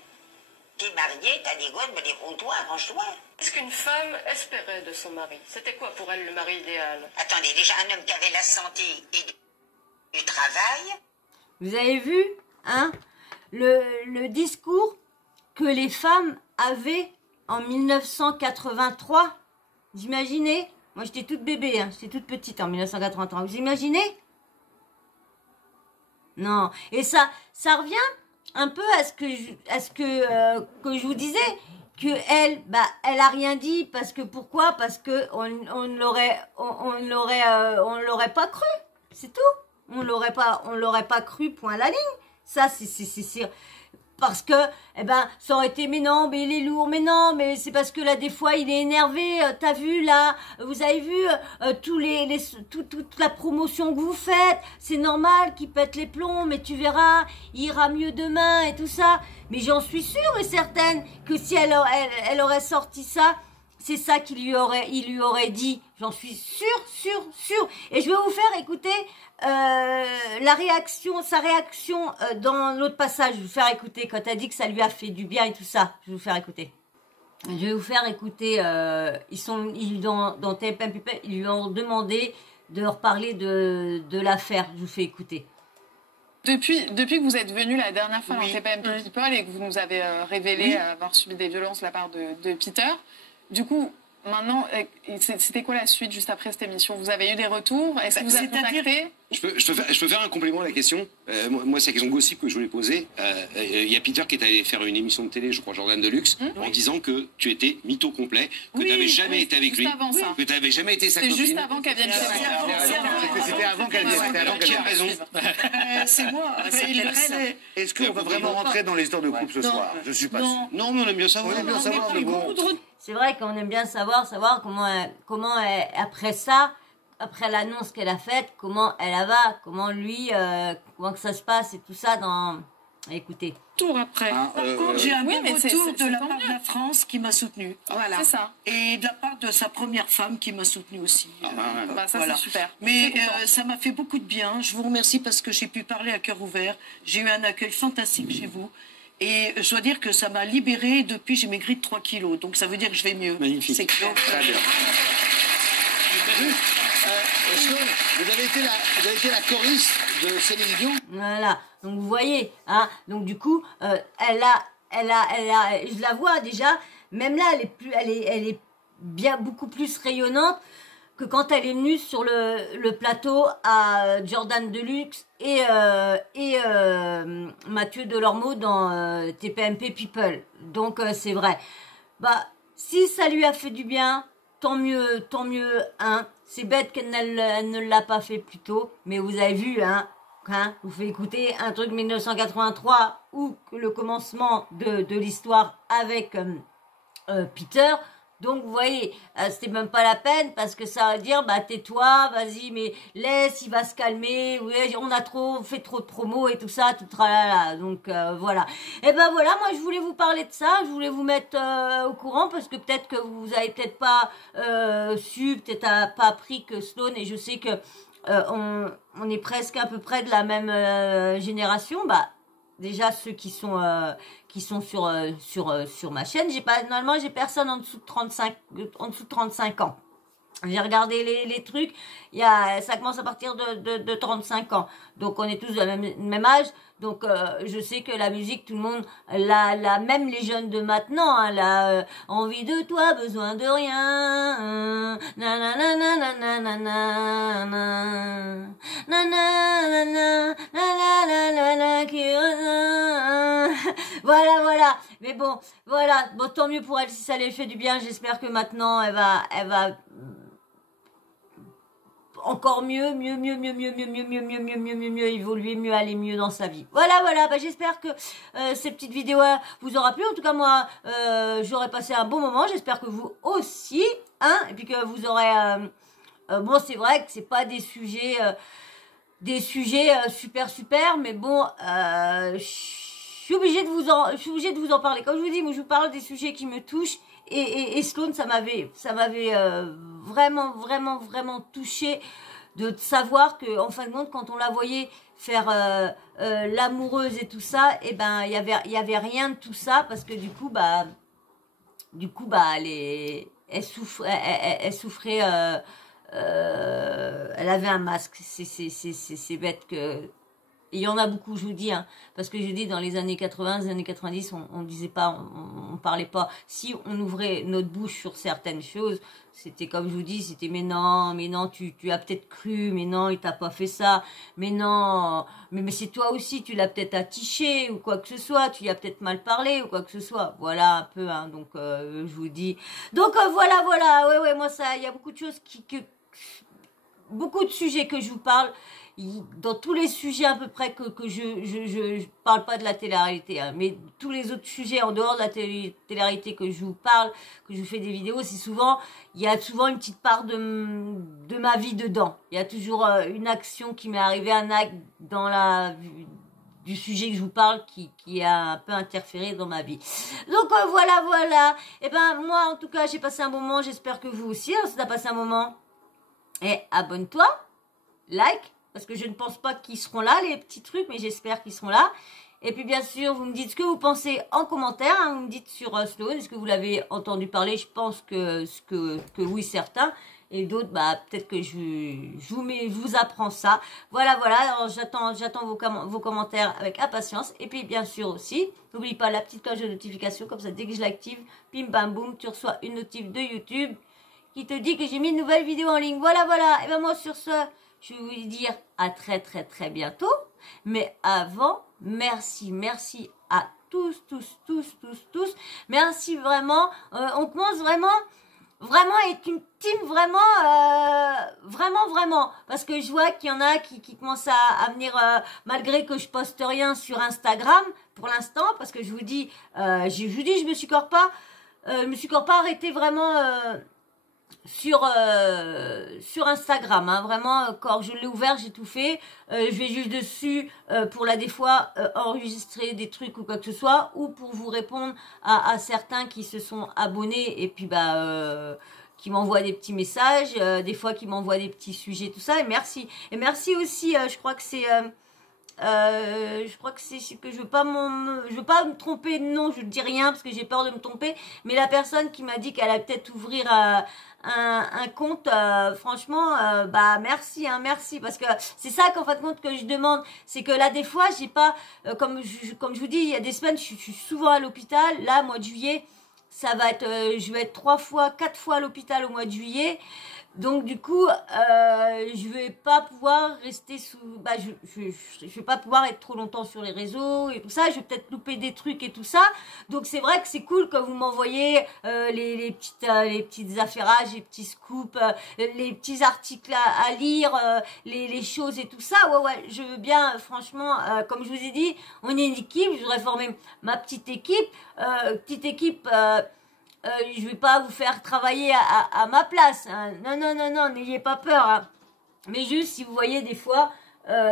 T'es mariée, t'as des gosses, mais défends-toi, arrange-toi. Qu'est-ce qu'une femme espérait de son mari? C'était quoi pour elle le mari idéal? Attendez, déjà un homme qui avait la santé et du travail. Vous avez vu, hein, le discours que les femmes avaient en 1983? Vous imaginez? Moi, j'étais toute bébé, hein, j'étais toute petite en 1983. Vous imaginez? Non. Et ça revient un peu à ce que je vous disais, que elle, bah, elle a rien dit parce que pourquoi? Parce que on l'aurait pas cru, c'est tout. On l'aurait pas cru, point à la ligne. Ça, c'est sûr. Parce que, eh ben, ça aurait été, mais non, mais il est lourd, mais non, mais c'est parce que là, des fois, il est énervé, t'as vu, là, vous avez vu, toute la promotion que vous faites, c'est normal qu'il pète les plombs, mais tu verras, il ira mieux demain, et tout ça. Mais j'en suis sûre et certaine que si elle aurait sorti ça, c'est ça il lui aurait dit. J'en suis sûre. Et je vais vous faire écouter sa réaction dans l'autre passage. Je vais vous faire écouter quand elle dit que ça lui a fait du bien et tout ça. Je vais vous faire écouter. Je vais vous faire écouter. Dans TPM People, ils lui ont demandé de reparler de l'affaire. Je vous fais écouter. Depuis que vous êtes venu la dernière fois Oui. dans TPM People et que vous nous avez révélé avoir subi des violences de la part de Peter, du coup, maintenant, c'était quoi la suite juste après cette émission? Vous avez eu des retours? Est-ce que vous avez contacté? Je peux faire un complément à la question. Moi, c'est la question gossip que je voulais poser. Il y a Peter qui est allé faire une émission de télé, je crois, Jordan Deluxe, en disant que tu étais mytho complet, que tu n'avais jamais été avec lui, que tu n'avais jamais été sa copine. C'est juste avant qu'elle vienne chez moi. C'était avant qu'elle vienne. Qui a raison? C'est moi, c'est le reste. Est-ce qu'on va vraiment rentrer dans les histoires de couple ce soir? Je suis pas sûr. Non, mais on aime bien savoir. On aime bien savoir, mais bon. C'est vrai qu'on aime bien savoir comment après ça, après l'annonce qu'elle a faite, comment elle va, comment lui, comment que ça se passe et tout ça dans... Écoutez. Tour après. Par contre, j'ai un bon retour de la part de mieux. la France qui m'a soutenue. Voilà. C'est ça. Et de la part de sa première femme qui m'a soutenue aussi. Bah, ça, Voilà. c'est super. Mais ça m'a fait beaucoup de bien. Je vous remercie parce que j'ai pu parler à cœur ouvert. J'ai eu un accueil fantastique chez vous. Et je dois dire que ça m'a libérée. Depuis, j'ai maigri de 3 kilos. Donc ça veut dire que je vais mieux. Magnifique. C'est clair. Très bien. Vous avez été la choriste de Céline Dion. Voilà. Donc vous voyez, hein. Donc du coup, je la vois déjà. Même là, elle est bien beaucoup plus rayonnante que quand elle est venue sur le plateau à Jordan Deluxe et Mathieu Delormeau dans TPMP People. Donc c'est vrai. Bah si ça lui a fait du bien, tant mieux, hein. C'est bête qu'elle ne l'a pas fait plus tôt, mais vous avez vu, hein, vous faites écouter un truc 1983 ou le commencement de l'histoire avec Peter. Donc vous voyez, c'était même pas la peine parce que ça va dire bah tais-toi, vas-y, mais laisse, il va se calmer. Ouais, on a fait trop de promos et tout ça, tout tralala. Donc voilà. Et ben voilà, moi je voulais vous parler de ça, je voulais vous mettre au courant parce que peut-être que vous avez peut-être pas su, peut-être pas appris que Sloan, et je sais que on est presque à peu près de la même génération. Bah déjà ceux qui sont sur ma chaîne, normalement j'ai personne en dessous de 35 ans. J'ai regardé les trucs, ça commence à partir de 35 ans. Donc on est tous de même âge. Donc je sais que la musique, tout le monde, même les jeunes de maintenant, hein, envie de toi, besoin de rien. Voilà. Mais bon, voilà. Bon, tant mieux pour elle si ça lui fait du bien. J'espère que maintenant elle va encore mieux évoluer, mieux aller mieux dans sa vie. Voilà, bah, j'espère que cette petite vidéo vous aura plu. En tout cas, moi, j'aurais passé un bon moment. J'espère que vous aussi, hein, et puis que vous aurez Bon, c'est vrai que c'est pas des sujets super, mais bon, je suis obligée de vous en parler. Comme je vous dis, moi, je vous parle des sujets qui me touchent. Et Sloane, ça m'avait vraiment touché de savoir que, en fin de compte, quand on la voyait faire l'amoureuse et tout ça, et ben, il y avait rien de tout ça, parce que du coup, elle souffrait, elle avait un masque. C'est bête que... Il y en a beaucoup, je vous dis, hein, parce que je dis, dans les années 80, les années 90, on disait pas, on parlait pas. Si on ouvrait notre bouche sur certaines choses, c'était comme je vous dis, c'était mais non, tu as peut-être cru, mais non, il t'a pas fait ça, mais non, mais c'est toi aussi, tu l'as peut-être attiché ou quoi que ce soit, tu y as peut-être mal parlé ou quoi que ce soit. Voilà un peu, hein, donc je vous dis. Donc voilà, ouais, moi ça, il y a beaucoup de choses beaucoup de sujets que je vous parle. Dans tous les sujets à peu près que je parle pas de la télé-réalité, hein, mais tous les autres sujets en dehors de la télé-réalité que je vous parle, que je vous fais des vidéos, il y a souvent une petite part de ma vie dedans. Il y a toujours une action qui m'est arrivée, un acte dans du sujet que je vous parle qui a un peu interféré dans ma vie. Donc voilà. Et ben moi en tout cas j'ai passé un bon moment, j'espère que vous aussi, hein, si t'as passé un moment. Et abonne-toi, like. Parce que je ne pense pas qu'ils seront là, les petits trucs, mais j'espère qu'ils seront là. Et puis bien sûr, vous me dites ce que vous pensez en commentaire. Hein, vous me dites sur Sloane, est-ce que vous l'avez entendu parler? Je pense que oui, certains. Et d'autres, peut-être que je vous apprends ça. Voilà. Alors j'attends vos commentaires avec impatience. Et puis bien sûr aussi, n'oublie pas la petite cloche de notification. Comme ça, dès que je l'active, bim bam boum, tu reçois une notif de YouTube qui te dit que j'ai mis une nouvelle vidéo en ligne. Voilà. Et ben moi sur ce... Je vais vous dire à très bientôt. Mais avant, merci à tous. Merci vraiment. On commence vraiment à être une team vraiment. Parce que je vois qu'il y en a qui commencent à venir, malgré que je poste rien sur Instagram pour l'instant. Parce que je vous dis, je me suis encore pas arrêté vraiment... sur Instagram, hein, vraiment quand je l'ai ouvert j'ai tout fait, je vais juste dessus pour des fois enregistrer des trucs ou quoi que ce soit, ou pour vous répondre à certains qui se sont abonnés et puis qui m'envoient des petits messages, des fois qui m'envoient des petits sujets, tout ça, et merci aussi, je crois que c'est que je veux pas me tromper de nom, je ne dis rien parce que j'ai peur de me tromper, mais la personne qui m'a dit qu'elle allait peut-être ouvrir un compte, franchement, merci, parce que c'est ça qu'en fin de compte que je demande, c'est que là des fois j'ai pas, comme je vous dis, il y a des semaines je suis souvent à l'hôpital, là mois de juillet, ça va être, je vais être 4 fois à l'hôpital au mois de juillet. Donc du coup, je vais pas pouvoir rester je vais pas pouvoir être trop longtemps sur les réseaux et tout ça. Je vais peut-être louper des trucs et tout ça. Donc c'est vrai que c'est cool que vous m'envoyez les petites affairages, les petits scoops, les petits articles à lire, les choses et tout ça. Ouais, je veux bien. Franchement, comme je vous ai dit, on est une équipe. Je voudrais former ma petite équipe. Je vais pas vous faire travailler à ma place, hein. Non, n'ayez pas peur, hein. Mais juste, si vous voyez des fois,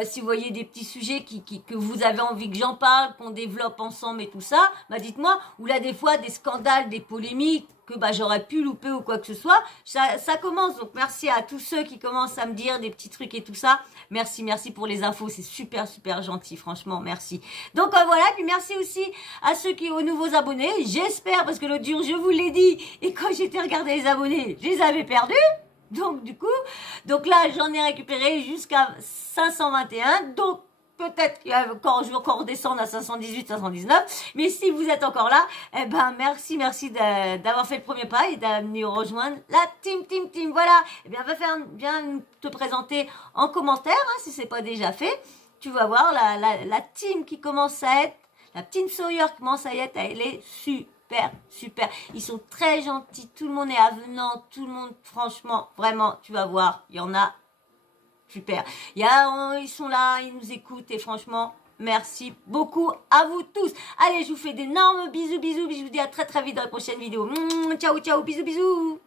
si vous voyez des petits sujets que vous avez envie que j'en parle, qu'on développe ensemble et tout ça, dites-moi. Ou là, des fois, des scandales, des polémiques que j'aurais pu louper ou quoi que ce soit. Ça commence. Donc, merci à tous ceux qui commencent à me dire des petits trucs et tout ça. Merci pour les infos. C'est super gentil. Franchement, merci. Donc, voilà. Puis, merci aussi à aux nouveaux abonnés. J'espère, parce que l'autre jour, je vous l'ai dit. Et quand j'étais regarder les abonnés, je les avais perdus. Donc, du coup, là, j'en ai récupéré jusqu'à 521. Donc, peut-être que je vais encore descendre à 518, 519. Mais si vous êtes encore là, merci d'avoir fait le premier pas et d'amener rejoindre la team. Voilà. Viens te présenter en commentaire, hein, si c'est pas déjà fait. Tu vas voir la team qui commence à être, la team Sawyer qui commence à être, elle est super. Ils sont très gentils. Tout le monde est avenant. Tout le monde, franchement, vraiment, tu vas voir, il y en a. Super. Ils sont là, ils nous écoutent et franchement, merci beaucoup à vous tous. Allez, je vous fais d'énormes bisous. Je vous dis à très vite dans la prochaine vidéo. Ciao, bisous.